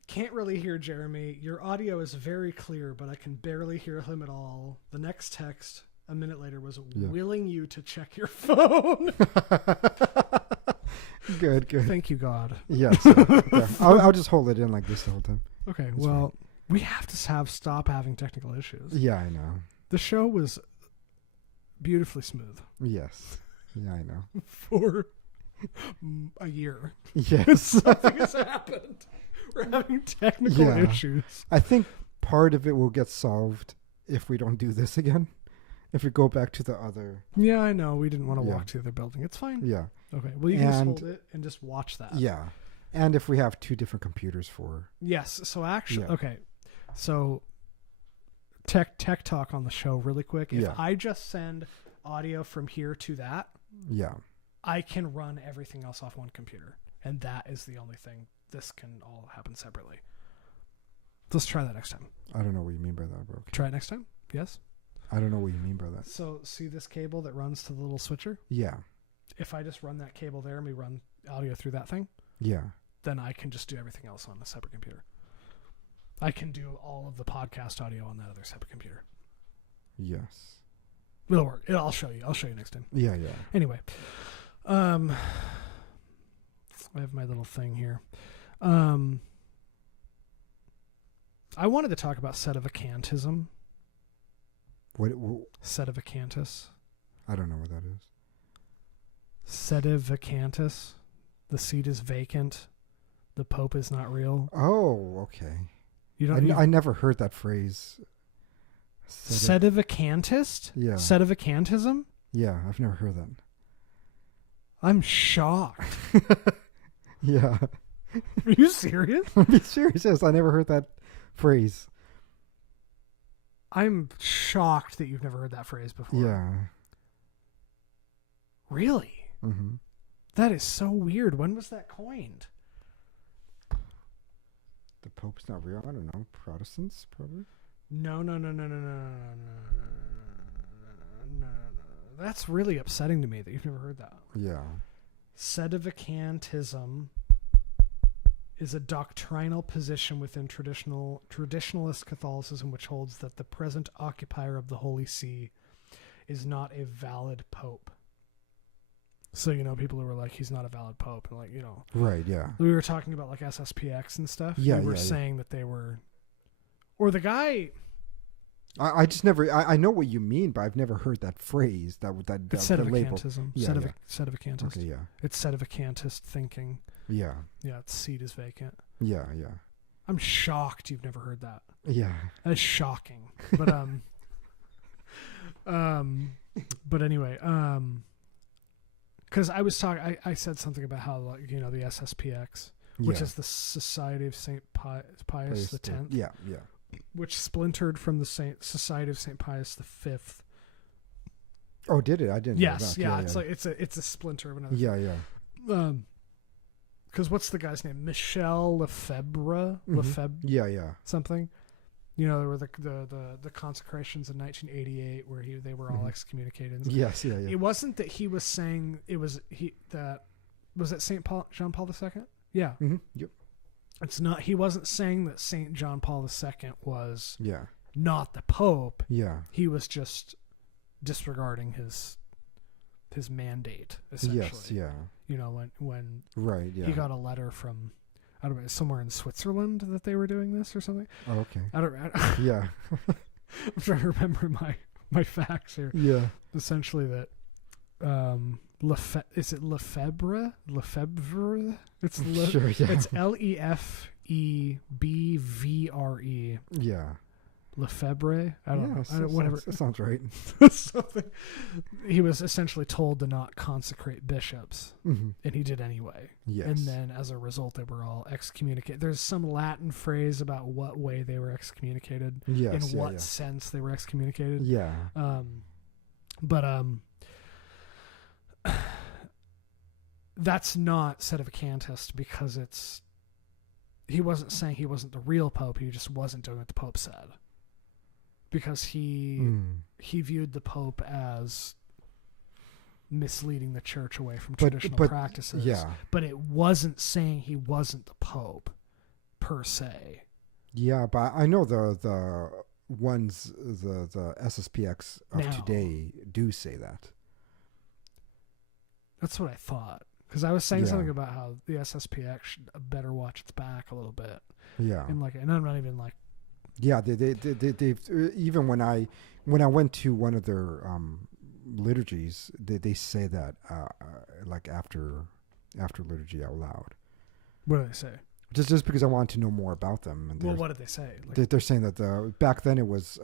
"Can't really hear Jeremy. Your audio is very clear, but I can barely hear him at all." The next text, a minute later, was willing you to check your phone. Good. Thank you, God. Yes. Yeah. I'll just hold it in like this the whole time. Okay, That's well, we have to stop having technical issues. Yeah, I know. The show was beautifully smooth Yes. Yeah, I know. for a year. Yes. Something has happened. We're having technical Yeah. issues. I think part of it will get solved if we don't do this again. If we go back to the other. Yeah, I know. We didn't want to Yeah. walk to the other building. It's fine. Yeah. Okay. Well, you can just And- hold it and just watch that. Yeah. And if we have two different computers for. Yes. So actually, Yeah. okay. So tech talk on the show really quick. If Yeah. I just send audio from here to that, Yeah. I can run everything else off one computer. And that is the only thing. This can all happen separately. Let's try that next time. I don't know what you mean by that, bro. Try it next time? Yes? I don't know what you mean by that. So see this cable that runs to the little switcher? Yeah. If I just run that cable there and we run audio through that thing, Yeah. then I can just do everything else on a separate computer. I can do all of the podcast audio on that other separate computer. Yes. It'll work. I'll show you. I'll show you next time. Yeah, yeah. Anyway, I have my little thing here. I wanted to talk about sedevacantism. What Sedevacantis. I don't know what that is. Sedevacantis. The seat is vacant. The Pope is not real. Oh, okay. You don't. I never heard that phrase. Sedevacantist? Yeah. Sedevacantism? Yeah, I've never heard that. I'm shocked. Yeah. Are you serious? I'm being serious. Yes, I never heard that phrase. I'm shocked that you've never heard that phrase before. Yeah. Really? Mm-hmm. That is so weird. When was that coined? The Pope's not real. I don't know. Protestants, probably. No. That's really upsetting to me that you've never heard that. Yeah. Sedevacantism is a doctrinal position within traditionalist Catholicism which holds that the present occupier of the Holy See is not a valid pope. So, people who were like, he's not a valid pope. And Right, yeah. we were talking about like SSPX and stuff. Yeah, we were yeah. saying that they were, or the guy. I just never, I know what you mean, but I've never heard that phrase, that It's the label. sedevacantism. Yeah, Sedevacantist. Okay, yeah. It's sedevacantist thinking. Yeah. Yeah, its seat is vacant. Yeah, yeah. I'm shocked you've never heard that. Yeah. That's shocking. But but anyway, because I was talking, I said something about how the SSPX, which is the Society of Saint Pius the X, Yeah, yeah. which splintered from the Society of Saint Pius V. Oh, did it? I didn't. Yes, know that. yeah, it's like it's a splinter of another. Yeah, yeah. Because what's the guy's name? Michel Lefebvre, Yeah, yeah. something. There were the consecrations in 1988 where they were all excommunicated. Yes, yeah, yeah. It wasn't that he was saying it was was it John Paul II? Yeah. Mm-hmm. Yep. It's not. He wasn't saying that Saint John Paul II was Yeah. not the Pope. Yeah. He was just disregarding his mandate, essentially. Yes, yeah. When Right, yeah. he got a letter from, I don't know, somewhere in Switzerland that they were doing this or something. Oh, okay. I don't. Yeah. I'm trying to remember my facts here. Yeah. Essentially that Is it Lefebvre? Lefebvre? It's Sure, yeah. It's Lefebvre. Yeah. Lefebvre? I don't know. Whatever. That sounds right. Something. He was essentially told to not consecrate bishops, and he did anyway. Yes. And then as a result, they were all excommunicated. There's some Latin phrase about what way they were excommunicated, in what sense they were excommunicated. Yeah. That's not sedevacantist because he wasn't saying he wasn't the real Pope. He just wasn't doing what the Pope said. Because he viewed the Pope as misleading the church away from traditional practices. Yeah. But it wasn't saying he wasn't the Pope per se. Yeah, but I know the ones the SSPX of today do say that. That's what I thought. Because I was saying something about how the SSPX should better watch its back a little bit. Yeah. And I'm not even like. Yeah, they've even when I went to one of their liturgies, they say that like after liturgy out loud. What do they say? Just because I wanted to know more about them. And well, what did they say? They're saying that back then it was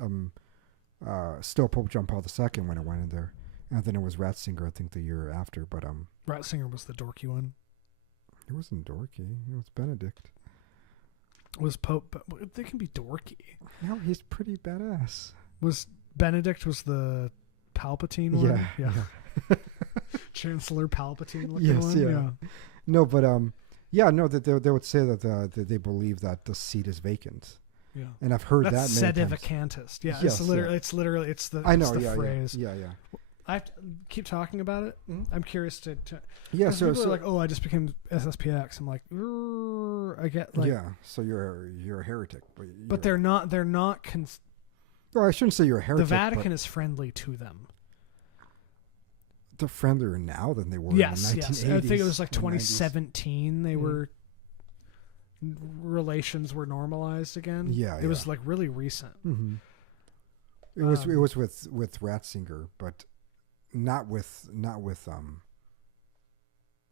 still Pope John Paul II when it went in there, and then it was Ratzinger I think the year after. But Ratzinger was the dorky one. It wasn't dorky. It was Benedict. Was Pope? They can be dorky. No, he's pretty badass. Was Benedict the Palpatine one? Yeah. Chancellor Palpatine looking one. Yeah. No, but that they would say that they believe that the seat is vacant. Yeah. And I've heard that's that many times. Sedevacantist. Yeah. Yes, it's literally the phrase. Yeah. I have to keep talking about it. I'm curious to yeah. So people are like, oh, I just became SSPX. I'm like, I get like, yeah. So you're a heretic, but they're not. Well, I shouldn't say you're a heretic. The Vatican is friendly to them. They're friendlier now than they were in the 1980s. Yes. I think it was like 2017. They were relations were normalized again. Yeah. It was like really recent. Mm-hmm. It was with Ratzinger, but. Not with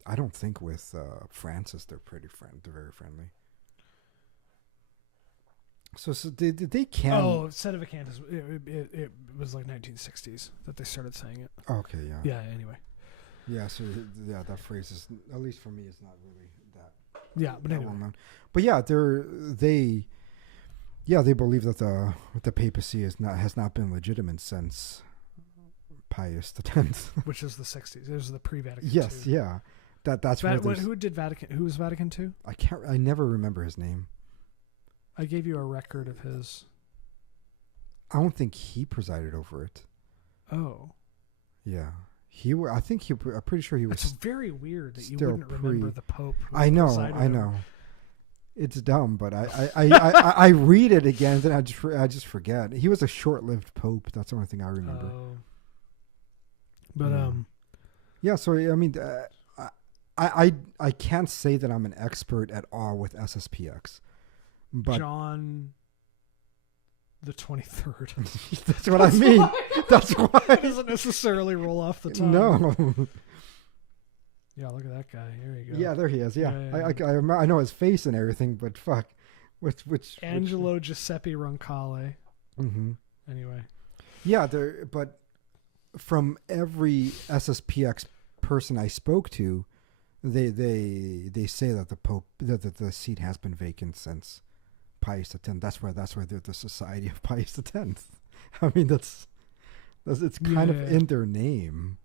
I don't think with Francis they're very friendly. So they can. Oh, sedevacantism. It was like 1960s that they started saying it. Okay, yeah. Yeah. Anyway. Yeah. So that phrase is, at least for me, is not really that. Yeah, but anyway. Well known. But yeah, they believe that the papacy has not been legitimate since Pius X, which is the 60s. It was the pre-Vatican. Yes, II. Yeah. That's who did Vatican? Who was Vatican II? I never remember his name. I gave you a record of his. I don't think he presided over it. Oh. Yeah. I'm pretty sure he was. It's very weird that you wouldn't remember the Pope. I know. It's dumb, but I read it again, then I just forget. He was a short-lived Pope. That's the only thing I remember. But yeah. So I mean, I can't say that I'm an expert at all with SSPX, but John the 23rd. That's what I mean. That's why it doesn't necessarily roll off the tongue. No. Yeah, look at that guy. Here you go. Yeah, there he is. Yeah. I know his face and everything, but fuck, which Angelo Giuseppe Roncalli. Mm-hmm. Anyway. Yeah, but. From every SSPX person I spoke to, they say that the seat has been vacant since Pius X. That's why they're the Society of Pius X. I mean it's kind of in their name.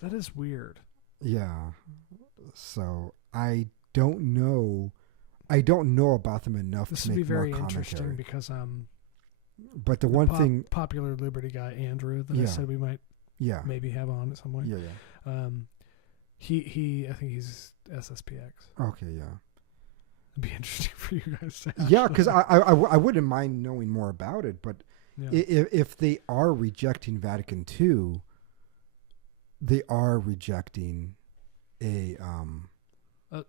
That is weird. Yeah. So I don't know about them enough this to make would be very more interesting because but the one thing, popular Liberty guy Andrew that I said we might maybe have on at some point. Yeah. He I think he's SSPX. Okay, yeah. It'd be interesting for you guys to yeah, because I wouldn't mind knowing more about it, but if they are rejecting Vatican II, they are rejecting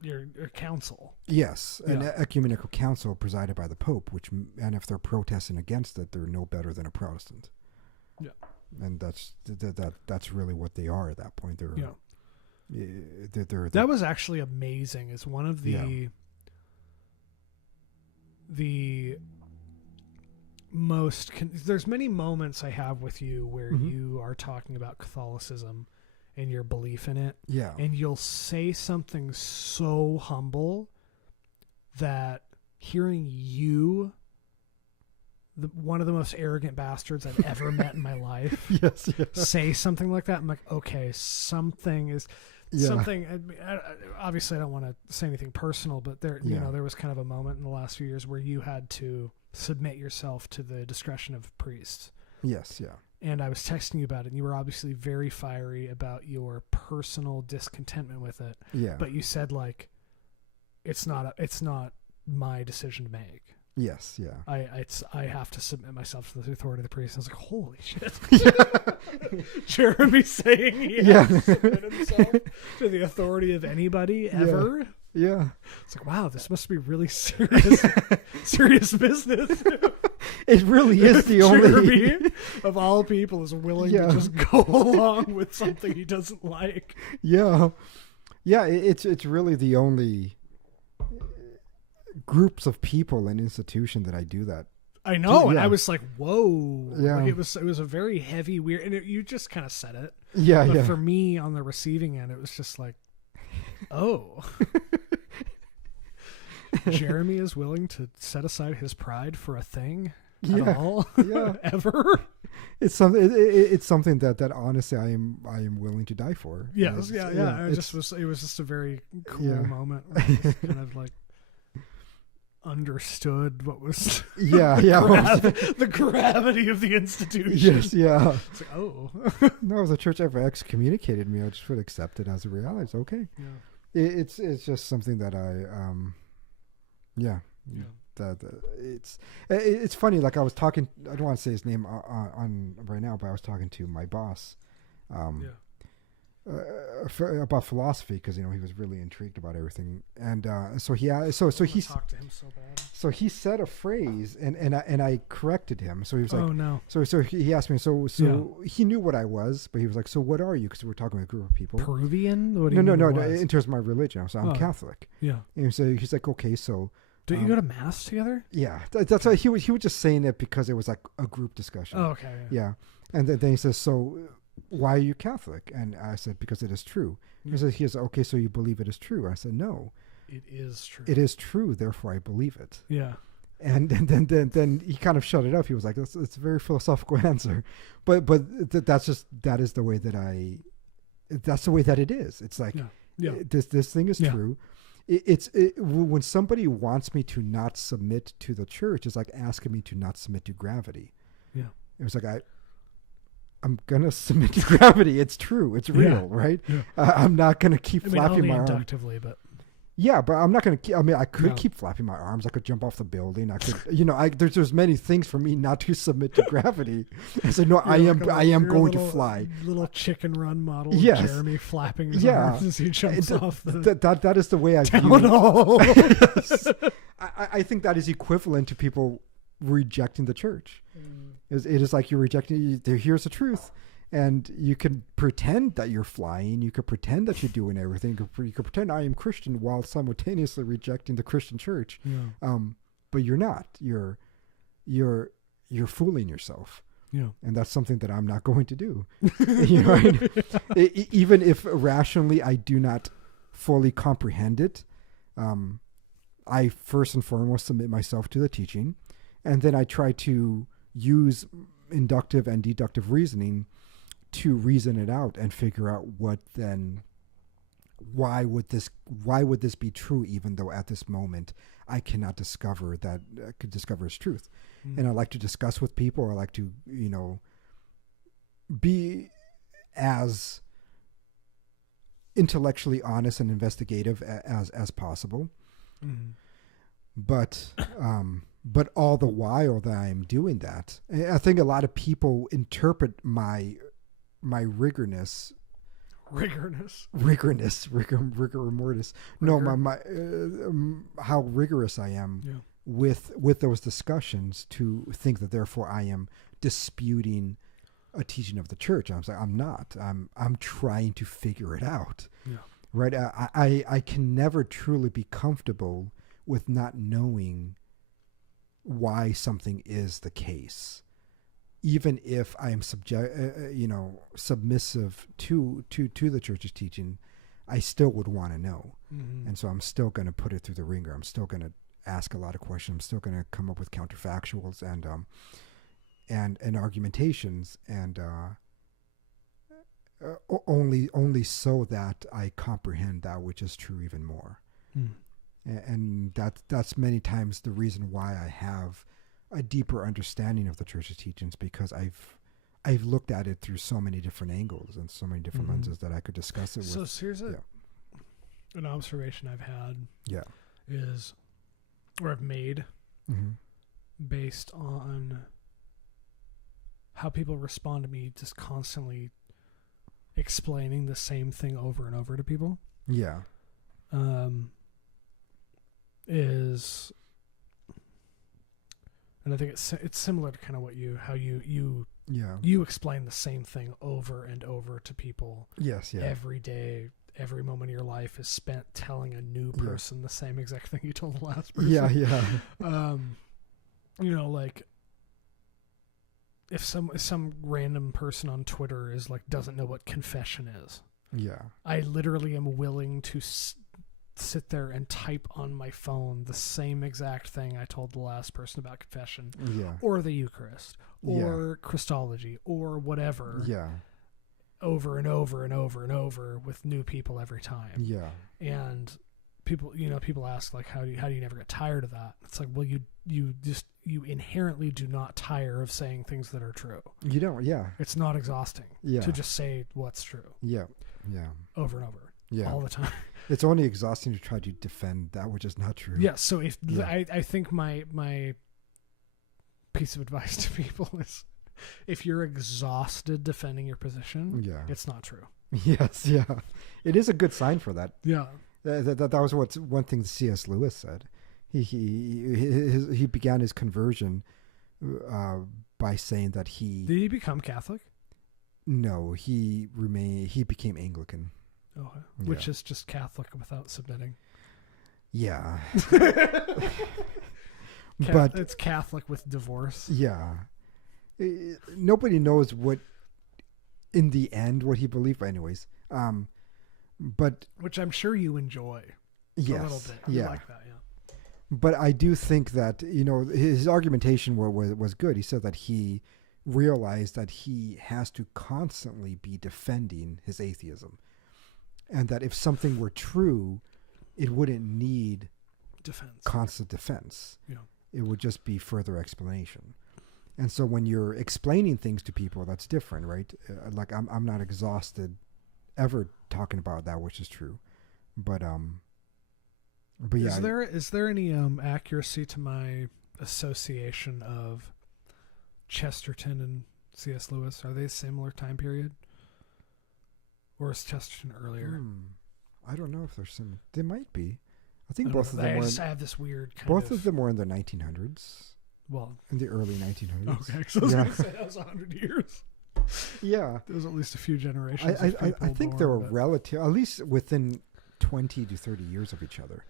your council. Yes, an ecumenical council presided by the Pope, and if they're protesting against it, they're no better than a Protestant. Yeah. and that's really what they are at that point. They're that was actually amazing. Is one of the most there's many moments I have with you where you are talking about Catholicism and your belief in it. Yeah. And you'll say something so humble that hearing you, one of the most arrogant bastards I've ever met in my life, say something like that, I'm like, okay, something is something. Obviously I don't want to say anything personal, but there, you know, there was kind of a moment in the last few years where you had to submit yourself to the discretion of priests. Yes. Yeah. And I was texting you about it, and you were obviously very fiery about your personal discontentment with it. Yeah. But you said, like, it's not my decision to make. Yes. Yeah. I have to submit myself to the authority of the priest. I was like, holy shit. Jeremy saying he has to submit himself to the authority of anybody ever. Yeah. It's like, wow, this must be really serious business. It really is the only Jeremy, of all people, is willing to just go along with something he doesn't like. Yeah. Yeah, it's really the only groups of people and institution that I do that. I know, and I was like, whoa. Yeah. Like, it was a very heavy, weird, and you just kind of said it. Yeah, but for me, on the receiving end, it was just like, oh. Jeremy is willing to set aside his pride for a thing at all, ever. It's something that honestly I am willing to die for. Yes, it was just a very cool moment. I just kind of like understood what was the gravity of the institution. Yes, yeah. It's like, oh, no, if the church ever excommunicated me, I just would accept it as a reality. It's okay. Yeah. It's just something that it's funny. Like I was talking, I don't want to say his name on right now, but I was talking to my boss about philosophy because he was really intrigued about everything, and so he talked to him so bad. So he said a phrase, and I corrected him. So he was like, "Oh no!" So he asked me. So he knew what I was, but he was like, "So what are you?" Because we're talking to a group of people. Peruvian? What do you mean no. In terms of my religion, so I'm Catholic. Yeah. And so he's like, "Okay, so." Don't you go to mass together? Yeah, that's why he was just saying it because it was like a group discussion. Oh, okay. Yeah, and then he says, "So, why are you Catholic?" And I said, "Because it is true." Yeah. He said, "Okay, so you believe it is true?" I said, "No, it is true. It is true. Therefore, I believe it." Yeah. And then he kind of shut it up. He was like, "It's a very philosophical answer," but that is the way that that's the way that it is. It's like this thing is true. It's when somebody wants me to not submit to the church, it's like asking me to not submit to gravity. Yeah, it was like I'm gonna submit to gravity. It's true. It's real, right? Yeah. I'm not gonna keep flapping my arms. Inductively, but but I'm not gonna. I could keep flapping my arms. I could jump off the building. I could. There's many things for me not to submit to gravity. I said no. I am going to fly. Little chicken run model. Yes. Of Jeremy flapping his arms as he jumps off the. That is the way I view it. I think that is equivalent to people rejecting the church. It is like you're rejecting. Here's the truth. And you can pretend that you're flying. You could pretend that you're doing everything. You could pretend I am Christian while simultaneously rejecting the Christian church. Yeah. But you're not. You're fooling yourself. Yeah. And that's something that I'm not going to do. Right? Even if rationally I do not fully comprehend it, I first and foremost submit myself to the teaching, and then I try to use inductive and deductive reasoning to reason it out and figure out why would this be true, even though at this moment I cannot discover its truth. And I like to discuss with people. I like to be as intellectually honest and investigative as possible. But all the while that I am doing that, I think a lot of people interpret my rigor mortis. No, my how rigorous I am with those discussions, to think that therefore I am disputing a teaching of the church. I'm like, I'm not. I'm trying to figure it out. Yeah. Right. I can never truly be comfortable with not knowing why something is the case, even if I am submissive to the church's teaching. I still would want to know, and so I'm still going to put it through the ringer. I'm still going to ask a lot of questions. I'm still going to come up with counterfactuals and argumentations, and only so that I comprehend that which is true even more. And that's many times the reason why I have a deeper understanding of the church's teachings, because I've looked at it through so many different angles and so many different lenses that I could discuss it with. So here's an observation I've had. Yeah. Is, or I've made, based on how people respond to me just constantly explaining the same thing over and over to people. Yeah. Is, and I think it's similar to kind of what how you explain the same thing over and over to people. Yes, yeah. Every day, every moment of your life is spent telling a new person the same exact thing you told the last person. Yeah, yeah. Like if some random person on Twitter is like doesn't know what confession is. Yeah. I literally am willing to sit there and type on my phone the same exact thing I told the last person about confession, or the Eucharist, or Christology, or whatever, over and over and over and over with new people every time. Yeah. And people ask like, how do you never get tired of that? It's like, well, you inherently do not tire of saying things that are true. You don't. Yeah. It's not exhausting to just say what's true. Yeah. Yeah. Over and over. Yeah. All the time. It's only exhausting to try to defend that which is not true. Yeah. So if I think my piece of advice to people is, if you're exhausted defending your position, it's not true. Yes. Yeah. It is a good sign for that. Yeah. That was one thing C.S. Lewis said. He began his conversion by saying that Did he become Catholic? No, he became Anglican. Oh, which is just Catholic without submitting. Yeah. But it's Catholic with divorce. Yeah. Nobody knows what, in the end, what he believed. But anyways, but which I'm sure you enjoy. Yes. A little bit. You like that, yeah. But I do think that, his argumentation was good. He said that he realized that he has to constantly be defending his atheism, and that if something were true, it wouldn't need constant defense. Yeah. It would just be further explanation. And so when you're explaining things to people, that's different, right? Like I'm not exhausted ever talking about that which is true, but yeah. Is there any accuracy to my association of Chesterton and C.S. Lewis? Are they a similar time period, or is Chesterton earlier? I don't know if they're similar. They might be. I think both of them. I just have this weird kind both of them were in the 1900s. Well, in the early 1900s. Okay, so I was going to say that was 100 years. Yeah, there was at least a few generations. I think they were relative, at least within 20 to 30 years of each other.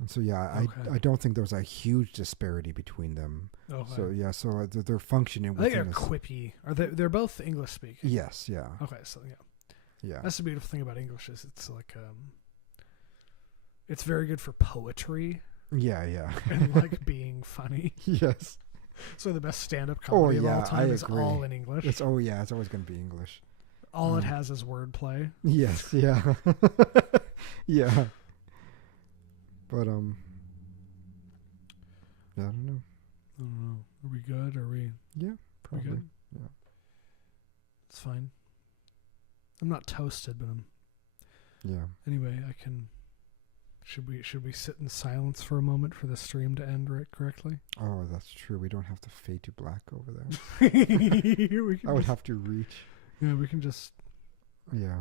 And so I don't think there was a huge disparity between them. Okay. So so they're functioning. I think they're quippy. They're both English speaking? Yes. Yeah. Okay. So yeah. That's the beautiful thing about English is it's like it's very good for poetry. Yeah. Yeah. And like being funny. Yes. So the best stand-up comedy of all time is all in English. It's always going to be English. All it has is wordplay. Yes. Yeah. Yeah. But yeah, I don't know. Are we good? Are we? Yeah, probably. Good? Yeah, it's fine. I'm not toasted, but I'm. Yeah. Anyway, I can. Should we sit in silence for a moment for the stream to end correctly? Oh, that's true. We don't have to fade to black over there. I would have to reach. Yeah, we can just. Yeah.